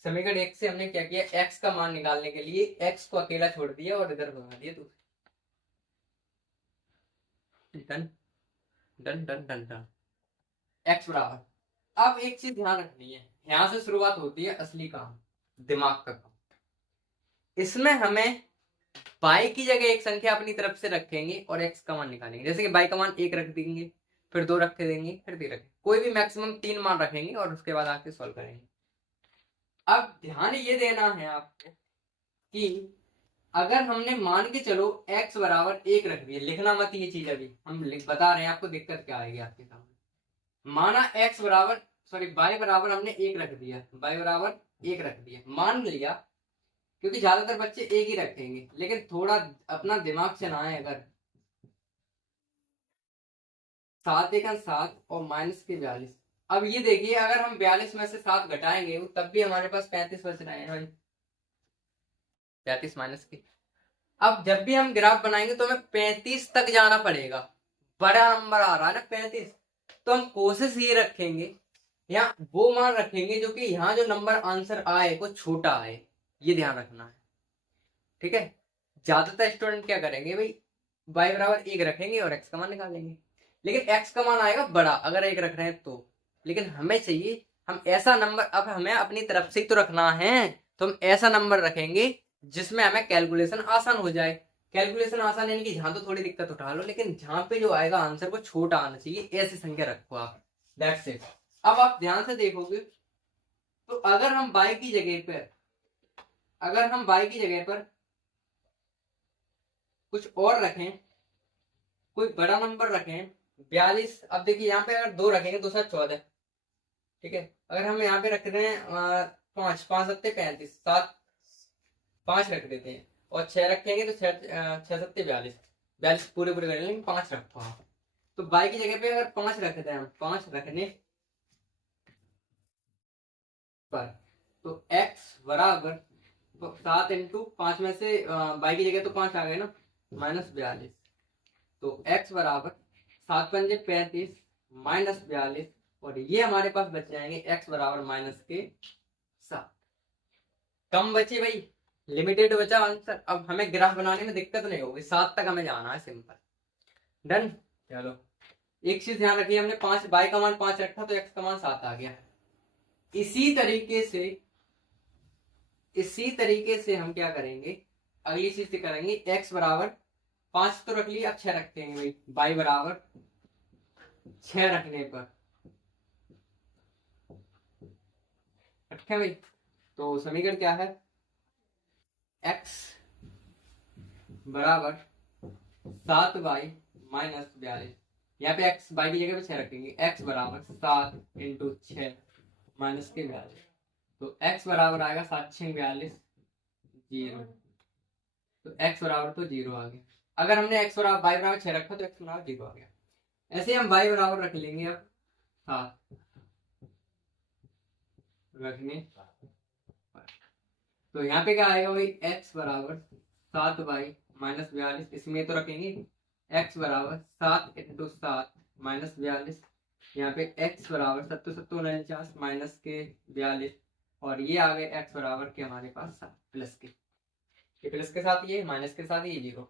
समीकरण 1 से हमने क्या किया, x का मान निकालने के लिए x को अकेला छोड़ दिया और इधर भगा दिया। तो done done done done done. x बराबर, अब एक चीज ध्यान रखनी है, यहां से शुरुआत होती है असली काम, दिमाग का काम। इसमें हमें y की जगह एक संख्या अपनी तरफ से रखेंगे और x का मान निकालेंगे। जैसे कि y का मान 1 रख देंगे, फिर 2 रख देंगे, फिर 3 रखेंगे, कोई भी मैक्सिमम 3 मान रखेंगे और उसके बाद आके सॉल्व करेंगे। अब ध्यान ये देना है आपको कि अगर हमने मान के चलो x बराबर 1 रख दिया, लिखना मत ये चीज, अभी हम बता रहे हैं आपको दिक्कत क्या आएगी आपके सामने। माना x बराबर y बराबर हमने 1 रख दिया, y बराबर 1 रख दिया, मान लिया, क्योंकि ज्यादातर बच्चे एक ही रखेंगे, लेकिन थोड़ा अपना दिमाग चलाएं। अगर 7 1 7 और माइनस के 42, अब ये देखिए अगर हम 42 में से 7 घटाएंगे तब भी हमारे पास 35 बच रहे हैं भाई, 35 माइनस के। अब जब भी हम ग्राफ बनाएंगे तो हमें 35 तक जाना पड़ेगा, बड़ा नंबर आ रहा है ना 35, तो हम कोशिश ये रखेंगे या वो मान रखेंगे जो कि यहाँ जो नंबर आंसर आए वो छोटा आए, ये ध्यान रखना है। ठीक है, ज्यादातर स्टूडेंट क्या करेंगे भाई, y बराबर 1 रखेंगे और x का मान निकालेंगे, लेकिन x का मान आएगा बड़ा अगर 1 रख रहे हैं तो। लेकिन हमें चाहिए हम ऐसा नंबर, अब हमें अपनी तरफ से ही तो रखना है, तो हम ऐसा नंबर रखेंगे जिसमें हमें कैलकुलेशन आसान हो जाए। कैलकुलेशन आसान यानी कि जहां तो थोड़ी दिक्कत उठा लो, लेकिन जहां पे जो आएगा आंसर वो छोटा आना चाहिए, ऐसी संख्या रखो आप, दैट्स इट। अब आप ध्यान से देखोगे तो अगर हम y की जगह पर, अगर हम y की जगह पर कुछ और रखें, कोई बड़ा नंबर रखें 42, अब देखिए यहाँ पे अगर 2 रखेंगे 2 7 14, ठीक है, अगर हम यहाँ पे रख रहे हैं 5 5 7 35, 7 5 रख देते हैं, और 6 रखेंगे तो 6 7 42, 42 पूरे पूरे कर लेंगे, 5 रखो आप। तो y की जगह पे अगर 5 रखते हैं हम, 5 रखने पर, तो x बराबर 7 इंटू 5 में से y की जगह तो 5 आ गए ना, -42, तो x बराबर 7 पंजे 35 -42, और ये हमारे पास बच जाएंगे x बराबर -7। कम बचे भाई, लिमिटेड बचा आंसर। अब हमें ग्राफ बनाने में दिक्कत नहीं होगी, 7 तक हमें जाना है, सिंपल डन। चलो एक चीज ध्यान रखिए, हमने 5 y का मान 5 रखा तो x का मान 7 आ गया। इसी तरीके से हम क्या करेंगे, अगली चीज करेंगे, x बराबर 5 तो रख लिया, अब 6 रखते हैं भाई, y बराबर 6 रखने पर रखे भाई, तो समीकरण क्या है, x बराबर 7y-42। यहाँ पे x y की जगह पे 6 रखेंगे। x बराबर 7 इंटू 6 माइनस के 42। तो x बराबर आएगा 7 6 42 0। तो x बराबर तो 0 आ गया। अगर हमने x बराबर y बराबर 6 रखा तो x बराबर 0 आ गया। ऐसे हम y बराबर रख लेंगे अब 7 रखने। तो यहाँ पे क्या आएगा भाई, x बराबर 7y-42। इसमें तो रखेंगे x बराबर 7 इंटू 7 माइनस 42। यहाँ पे x बराबर 7 7 49 माइनस के 42। और ये आ गए x बराबर के हमारे पास 7 प्लस के। ये प्लस के साथ ये, माइनस के साथ ये 0।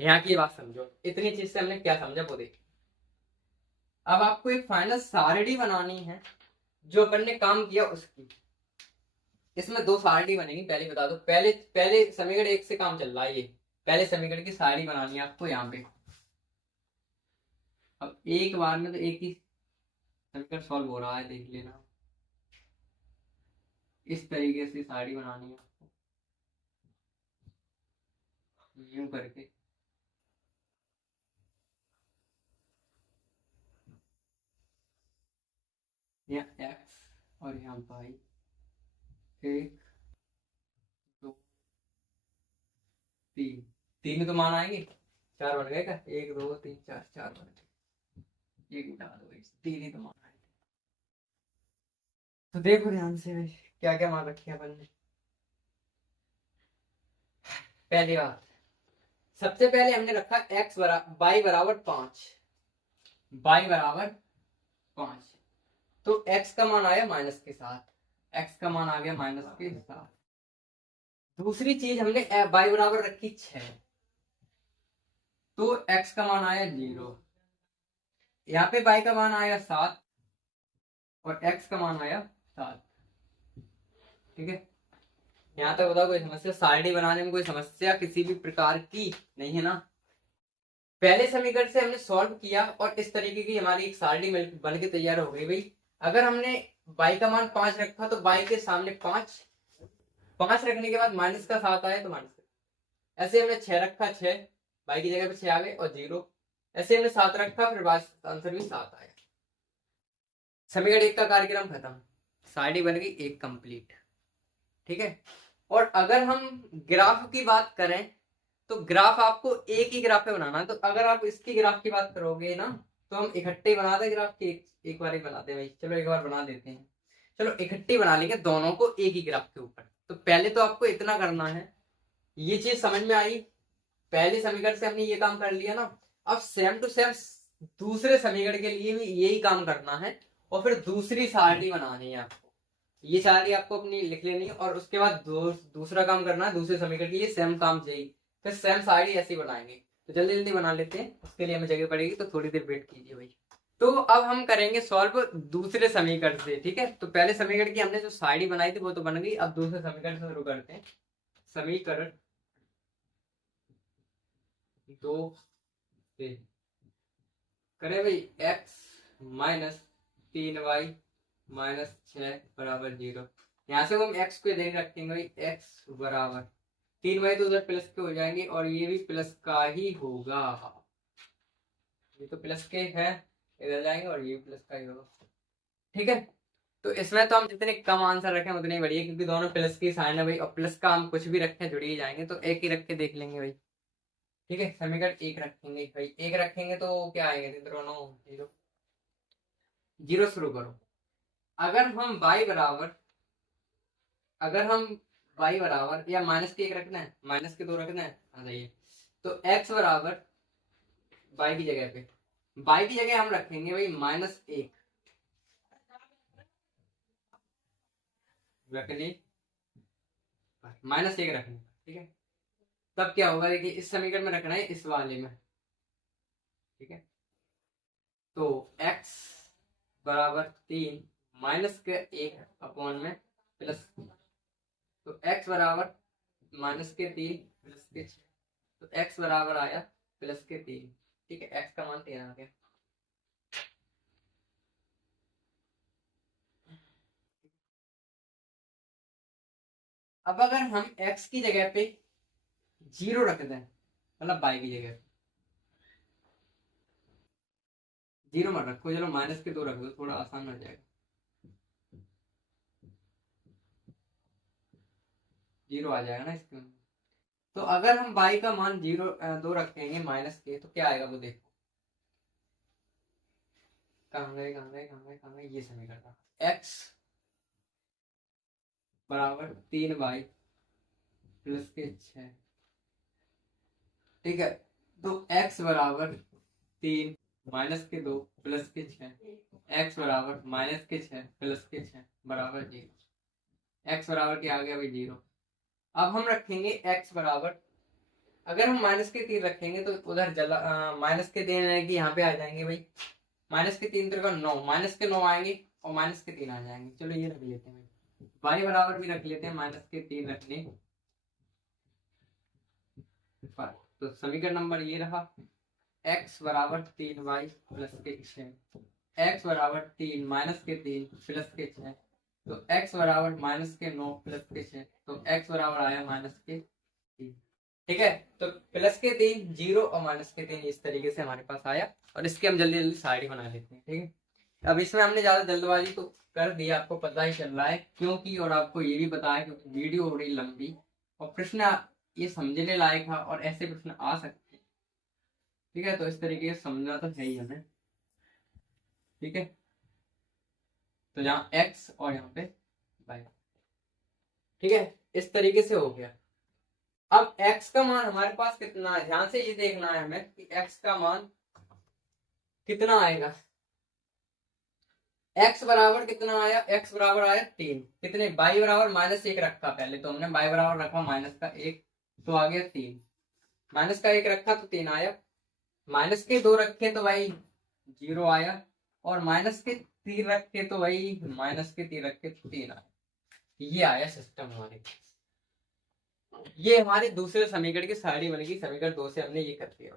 यहाँ की बात समझो, इतनी चीज से हमने क्या समझा वो देखिए। अब आपको एक फाइनल सारणी बनानी है जो अपन ने काम किया उसकी। इसमें दो सारणी बनेगी, पहले बता दो। पहले पहले समीकरण 1 से काम चल रहा है ये। पहले समीकरण की सारणी बनानी है आपको यहाँ पे। अब एक बार में तो एक ही समीकरण सॉल्व हो रहा है, देख लेना। इस तरीके से सारणी बनानी है आपको, यूं करके। यहाँ x और यहाँ y, 1 2 3। तीन तो मान आएंगे, 4 बन गए क्या? 1 2 3 4, 4 बन गए। एक मिटा दो, 3 ही तो मान आए। तो देखो ध्यान से भाई, क्या क्या मान रखे अपन ने। पहली बात, सबसे पहले हमने रखा x बराबर y बराबर 5। y बराबर 5। तो x का मान आया माइनस के साथ, x का मान आ गया माइनस के साथ। दूसरी चीज हमने y बराबर रखी 6, तो x का मान आया 0। यहाँ पे y का मान आया 7 और x का मान आया 7। ठीक है, यहाँ तक बताओ कोई समस्या? सारणी बनाने में कोई समस्या किसी भी प्रकार की नहीं है ना? पहले समीकरण से हमने सॉल्व किया और इस तरीके की हमारी एक सारणी बन के तैयार हो गई भाई। अगर हमने y का मान 5 रखा तो y के सामने 5 रखने के बाद माइनस का 7 आया तो माइनस। ऐसे हमने 6 रखा, 6 y की जगह पे 6 आ गए और 0। ऐसे हमने 7 रखा, फिर आंसर भी 7 आया। समीकरण 1 का कार्यक्रम खत्म, सारणी बन गई एक कंप्लीट। ठीक है, और अगर हम ग्राफ की बात करें तो ग्राफ आपको एक ही ग्राफ पे बनाना है। तो अगर आप इसकी ग्राफ की बात करोगे ना, तो हम इकट्ठे बना दे ग्राफ की, एक बार ही बनाते हैं भाई। चलो एक बार बना देते हैं। चलो इकट्ठे बना लेंगे दोनों को एक ही ग्राफ के ऊपर। तो पहले तो आपको इतना करना है, ये चीज समझ में आई। पहले समीकरण से हमने ये काम कर लिया ना, अब सेम टू सेम दूसरे समीकरण के लिए भी यही काम करना है और फिर दूसरी सारणी बनानी है आपको। ये सारणी आपको अपनी लिख लेनी है और उसके बाद दूसरा काम करना है दूसरे समीकरण के लिए, सेम काम चाहिए। फिर सेम सारणी ऐसी बनाएंगे। तो जल्दी जल्दी बना लेते हैं, उसके लिए हमें जगह पड़ेगी तो थोड़ी देर वेट कीजिए भाई। तो अब हम करेंगे सॉल्व दूसरे समीकरण से। ठीक है, तो पहले समीकरण की हमने जो सारणी बनाई थी वो तो बन गई। अब दूसरे समीकरण से शुरू करते हैं। समीकरण 2 से करें भाई x माइनस 3y माइनस 6 बराबर 0। यहाँ से हम x को इधर रखेंगे भाई, x बराबर 3y तो उधर प्लस के हो जाएंगे और ये भी प्लस का ही होगा। ये तो प्लस के है, इधर जाएंगे और ये प्लस का ही होगा। ठीक है, तो इसमें तो हम जितने कम आंसर रखें उतने ही बढ़िया, क्योंकि दोनों प्लस की साइन है भाई। और प्लस का हम कुछ भी रखें जुड़ ही जाएंगे, तो एक ही रख के देख लेंगे भाई। ठीक है, समीकरण 1 रखेंगे भाई। 1 रखेंगे तो क्या आएंगे, दोनों 0 0 शुरू करो। अगर हम y बराबर, अगर हम y बराबर या माइनस के 1 रखना है, माइनस के 2 रखना है, आ जाइए। तो x बराबर y की जगह पे, y की जगह हम रखेंगे भाई -1 रख ली, -1 रखेंगे। ठीक है, तब क्या होगा देखिए, इस समीकरण में रखना है इस वाले में। ठीक है, तो x बराबर 3 माइनस के 1 अपॉन में प्लस, तो x बराबर -3 प्लस के 6, तो x बराबर आया +3। ठीक है, x का मान 13 आ गया। अब अगर हम x की जगह पे जीरो रख दें, मतलब बाई की जगह जीरो मत रखो, चलो माइनस के 2 रख दो, थोड़ा आसान हो जाएगा। जीरो आ जाएगा ना इसके अंदर। तो अगर हम बाई का मान 2 रखेंगे माइनस के, तो क्या आएगा वो देखो। कहाँ गए, ये समीकरण x बराबर 3y प्लस के 6। ठीक है, तो x बराबर 3 माइनस के 2 प्लस के 6, x बराबर माइनस के 6 प्लस के 6 बराबर 0। x बराबर क्या आ गया भाई 0। अब हम रखेंगे x बराबर, अगर हम माइनस के 3 रखेंगे तो उधर माइनस के 3 यानी कि यहाँ पे आ जाएंगे भाई, माइनस के 3 तो 9, माइनस के 9 आएंगे और माइनस के 3 आ जाएंगे। चलो ये रख लेते हैं, y बराबर भी रख लेते हैं माइनस के 3 रखने पर। तो समीकरण नंबर ये रहा, x बराबर 3y प्लस के 6, x बराबर 3 माइनस के 3 प्लस के 6, तो x बराबर माइनस के 9 प्लस के 6, तो x बराबर आया माइनस के 3। ठीक है, तो प्लस के 3 0 और माइनस के 3 इस तरीके से हमारे पास आया, और इसके हम जल्दी जल्दी साइड बना लेते हैं। ठीक है, अब इसमें हमने ज्यादा जल्दबाजी तो कर दी, आपको पता ही चल रहा है क्योंकि, और आपको ये भी बताया कि वीडियो हो रही लंबी और प्रश्न ये समझने लायक है और ऐसे प्रश्न आ सकते हैं। ठीक है, तो इस तरीके से समझना तो है ही हमें। ठीक है, तो यहाँ x और यहाँ पे y। ठीक है, इस तरीके से हो गया। अब x का मान हमारे पास कितना है, ध्यान से ये देखना है हमें कि x का मान कितना आएगा। x बराबर कितना आया, x बराबर आया 3, कितने y बराबर माइनस 1 रखा, पहले तो हमने y बराबर रखा माइनस का 1, तो आ गया 3, माइनस का 1 रखा तो 3 आया, माइनस के 2 रखे तो भाई 0 आया, और माइनस के 3 रखे तो भाई माइनस के 3 रखे तो 3 आया। ये आया सिस्टम हमारे। ये हमारे दूसरे समीकरण की साइड बनेगी, समीकरण 2 से हमने ये कर दिया।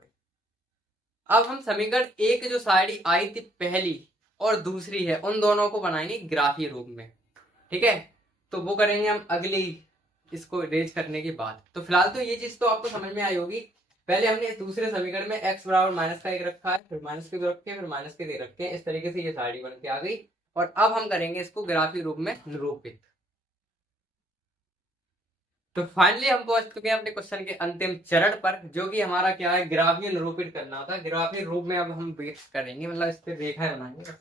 अब हम समीकरण 1 जो साइड आई थी पहली और दूसरी है, उन दोनों को बनाएंगे ग्राफीय रूप में। ठीक है, तो वो करेंगे हम अगली इसको रेज करने के बाद। तो फिलहाल तो ये चीज तो आपको समझ में आई होगी। पहले हमने दूसरे समीकरण में x बराबर माइनस का 1 रखा है, फिर माइनस के 2 रखे, फिर माइनस के 3 रखे, इस तरीके से ये साइड बन के आ गई। और अब हम करेंगे इसको ग्राफीय रूप में निरूपित। तो फाइनली हम पहुंच चुके हैं अपने क्वेश्चन के अंतिम चरण पर, जो कि हमारा क्या है, ग्राफीय निरूपित करना था। ग्राफीय रूप में अब हम करेंगे, मतलब इस पे रेखा बनाएंगे।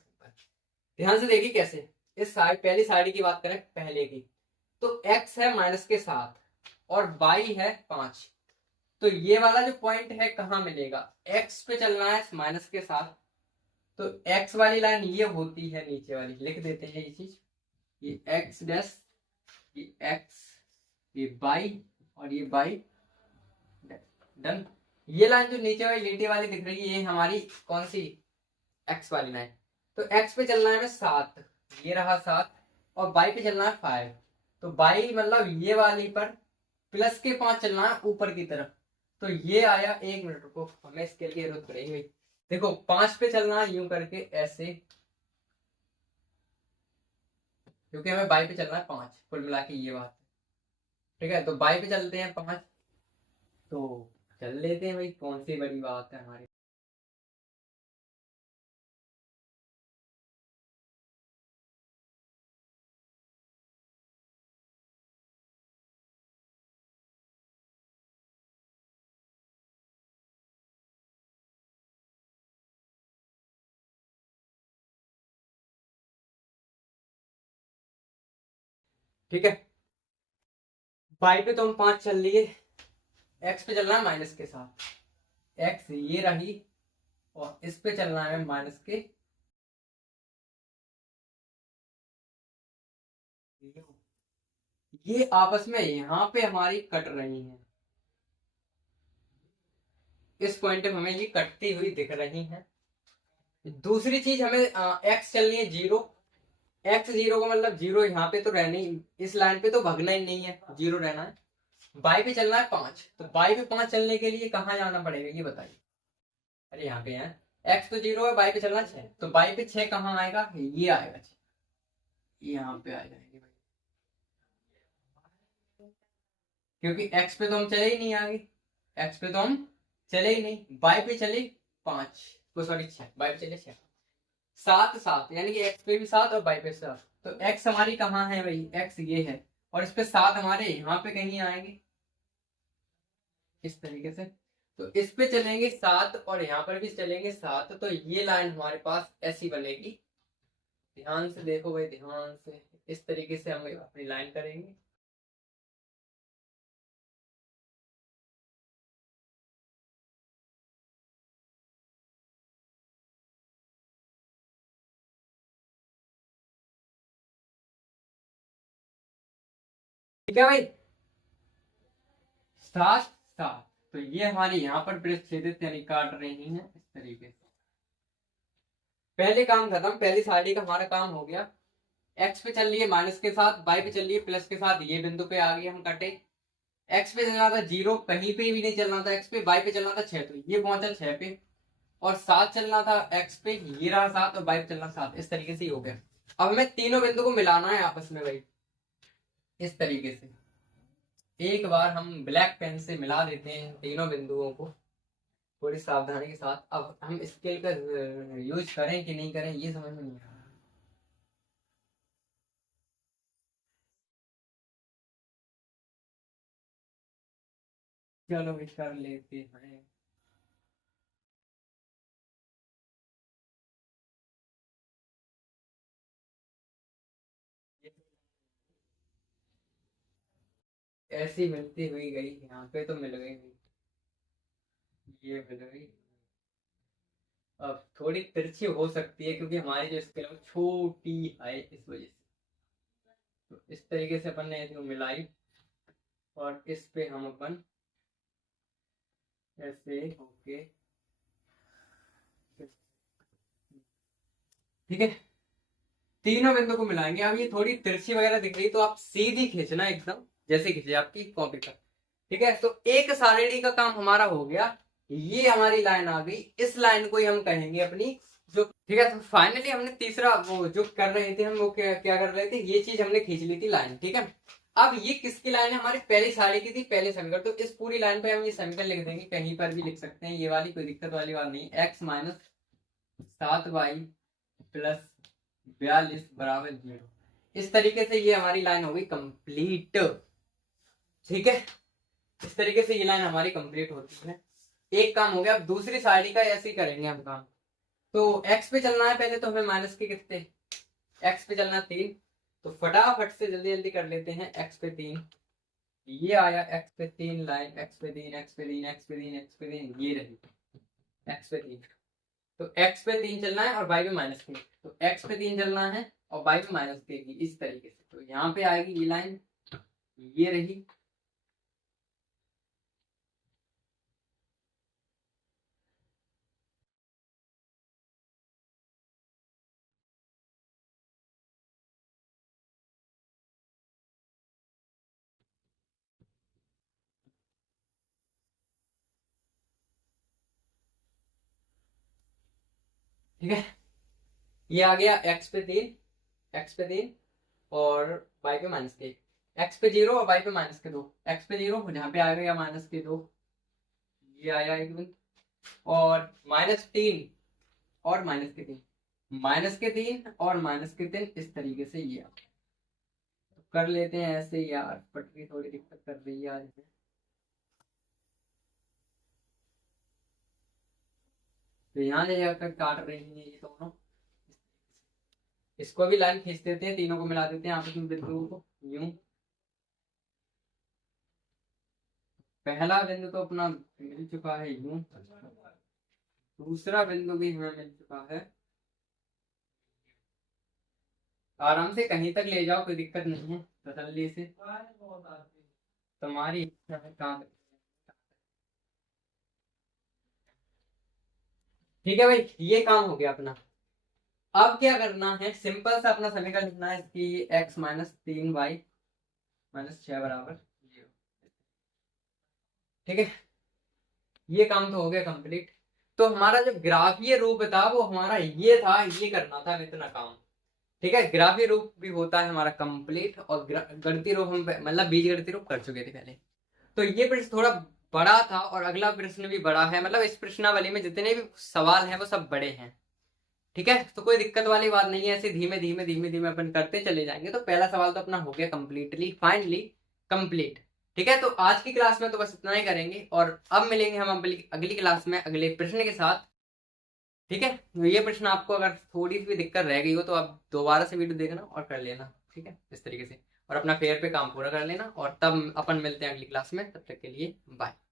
ध्यान से देखिए कैसे। इस साइड, पहली साइड की बात करें पहले की, तो x है माइनस के 7 और y है 5। तो ये वाला जो पॉइंट है कहाँ मिलेगा, x पे चलना है माइनस के 7, तो x वाली लाइन ये होती है नीचे वाली, लिख देते हैं ये चीज, ये x डैश, ये x, ये y और ये y डन। ये लाइन जो नीचे वाली लीटी वाली दिख रही है, ये हमारी कौन सी, x वाली लाइन। तो x पे चलना है हमें 7, ये रहा 7, और y पे चलना है 5, तो y मतलब ये वाली पर प्लस के 5 चलना है ऊपर की तरफ। तो ये आया, 1 मिनट रुको, हमें स्केल की जरूरत पड़ेगी। देखो 5 पे चलना है यूं करके ऐसे, क्योंकि हमें y पे चलना है 5, कुल मिला के ये बात है। ठीक है, तो y पे चलते हैं 5, तो चल लेते हैं भाई, कौन सी बड़ी बात है हमारी। ठीक है, y पे तो हम 5 चल लिए, x पे चलना है माइनस के साथ, x ये रही, और इस पे चलना है माइनस के, ये आपस में यहाँ पे हमारी कट रही हैं, इस पॉइंट पे हमें ये कटती हुई दिख रही हैं। दूसरी चीज हमें x चलनी है 0, x 0 का मतलब 0 यहाँ पे तो रहनी, इस लाइन पे तो भगना ही नहीं है, 0 रहना है। y पे चलना है 5, तो y पे 5 चलने के लिए कहाँ जाना पड़ेगा ये बताइए। अरे यहाँ पे है, x तो 0 है, y पे चलना 6, तो y पे 6 कहाँ आएगा, ये आएगा 6, यहाँ पे आ जाएंगे भाई, क्योंकि x पे तो हम चले ही नहीं आगे। एक्स पे तो हम चले ही नहीं, वाई पे चले 5, सॉरी 6, वाई पे चले 6, 7 7, यानी कि एक्स पे भी 7 और वाई पे 7। तो एक्स हमारी कहाँ है भाई, एक्स ये है, और इस पे 7 हमारे यहाँ पे कहीं आएंगे इस तरीके से। तो इस पे चलेंगे 7 और यहाँ पर भी चलेंगे 7, तो ये लाइन हमारे पास ऐसी बनेगी। ध्यान से देखो भाई, ध्यान से, इस तरीके से हम अपनी लाइन करेंगे। ठीक है भाई, 7 7, तो ये हमारी यहाँ पर प्रतिच्छेदित यानी काट रही है इस तरीके से। पहले काम खत्म, पहली साइड का हमारा काम हो गया। एक्स पे चल रही है माइनस के साथ, वाई पे चल रही है प्लस के साथ, ये बिंदु पे आ गए हम कटे। एक्स पे चलना था 0, कहीं पे भी नहीं चलना था एक्स पे, वाई पे चलना था 6, तो ये पहुंचा 6 पे, और 7 चलना था एक्स पे, ये रहा 7, और वाई पे चलना 7, इस तरीके से ही हो गया। अब हमें तीनों बिंदु को मिलाना है आपस में भाई, इस तरीके से। एक बार हम ब्लैक पेन से मिला देते हैं तीनों बिंदुओं को थोड़ी सावधानी के साथ। अब हम स्केल का यूज करें कि नहीं करें ये समझ में नहीं आ रहा। चलो कर लेते हैं। ऐसी मिलती हुई गई, यहाँ पे तो मिल गई, ये मिल गई। अब थोड़ी तिरछी हो सकती है क्योंकि हमारी जो स्केल है वो छोटी है, इस वजह से। तो इस तरीके से अपन ने इसको मिलाई, और इस पे हम अपन ऐसे ओके, ठीक है, तीनों बिंदु को मिलाएंगे। अब ये थोड़ी तिरछी वगैरह दिख रही तो आप सीधी खींचना एकदम, जैसे खींचे आपकी कॉपी पर। ठीक है, तो एक सारणी का काम हमारा हो गया, ये हमारी लाइन आ गई, इस लाइन को ही हम कहेंगे अपनी जो। ठीक है, तो फाइनली हमने तीसरा वो जो कर रहे थे हम, वो क्या कर रहे थे, ये चीज हमने खींच ली थी लाइन। ठीक है, अब ये किसकी लाइन है, हमारी पहली सारणी की थी, पहले समीकरण। तो इस पूरी लाइन पे हम ये समीकरण लिख देंगे, कहीं पर भी लिख सकते हैं, ये वाली कोई दिक्कत वाली बात नहीं। एक्स माइनस 7y प्लस 42 बराबर 0, इस तरीके से ये हमारी लाइन होगी कंप्लीट। ठीक है, इस तरीके से ये लाइन हमारी कंप्लीट होती है। एक काम हो गया, अब दूसरी साइड का ऐसे ही करेंगे हम काम। तो एक्स पे चलना है पहले, तो हमें माइनस के कितने, एक्स पे चलना 3, तो फटाफट से जल्दी जल्दी कर लेते हैं। एक्स पे 3, ये आया एक्स पे 3 लाइन, एक्स पे 3, एक्स पे 3, एक्स पे 3, एक्स पे 3, ये रही एक्स पे 3। तो एक्स पे 3 चलना है और वाई पे माइनस के, तो एक्स पे 3 चलना है और वाई पे माइनस के, इस तरीके से। तो यहाँ पे आएगी ये लाइन, ये रही। ठीक है, ये आ गया एक्स पे 3, एक्स पे 3 और वाई पे माइनस के, एक्स पे 0 और वाई पे माइनस के 2, एक्स पे 0 जहाँ पे आ गया माइनस के 2, ये आया एक दिन, और -3 और -3, -3 और -3, इस तरीके से ये तो कर लेते हैं ऐसे। यार पटरी थोड़ी दिक्कत कर रही है आज, तो यहाँ जाकर काट रही है ये दोनों। इसको भी लाइन खींच देते हैं, तीनों को मिला देते हैं आपस में बिंदुओं को यूं। पहला बिंदु तो अपना मिल चुका है यूं, दूसरा बिंदु भी हमें मिल चुका है। आराम से कहीं तक ले जाओ, कोई दिक्कत नहीं है, तसल्ली से, तुम्हारी इच्छा है काम। ठीक है भाई, ये काम हो गया अपना। अब क्या करना है, सिंपल सा अपना समीकरण लिखना है कि एक्स माइनस 3y माइनस 6 बराबर 0। ठीक है, ये काम तो हो गया कंप्लीट। तो हमारा जो ग्राफीय रूप था वो हमारा ये था, ये करना था इतना काम। ठीक है, ग्राफीय रूप भी होता है हमारा कंप्लीट, और गणितीय रूप हम मतलब बीजगणितीय रूप कर चुके थे पहले। तो ये फिर थोड़ा बड़ा था और अगला प्रश्न भी बड़ा है, मतलब इस प्रश्नावली में जितने भी सवाल हैं वो सब बड़े हैं। ठीक है, तो कोई दिक्कत वाली बात नहीं है, ऐसे धीमे धीमे धीमे धीमे अपन करते चले जाएंगे। तो पहला सवाल तो अपना हो गया कंप्लीटली फाइनली कंप्लीट। ठीक है, तो आज की क्लास में तो बस इतना ही करेंगे और अब मिलेंगे हम अगली क्लास में अगले प्रश्न के साथ। ठीक है, तो ये प्रश्न आपको अगर थोड़ी सी भी दिक्कत रह गई हो तो आप दोबारा से वीडियो देखना और कर लेना। ठीक है, इस तरीके से, और अपना फेयर पे काम पूरा कर लेना, और तब अपन मिलते हैं अगली क्लास में। तब तक के लिए बाय।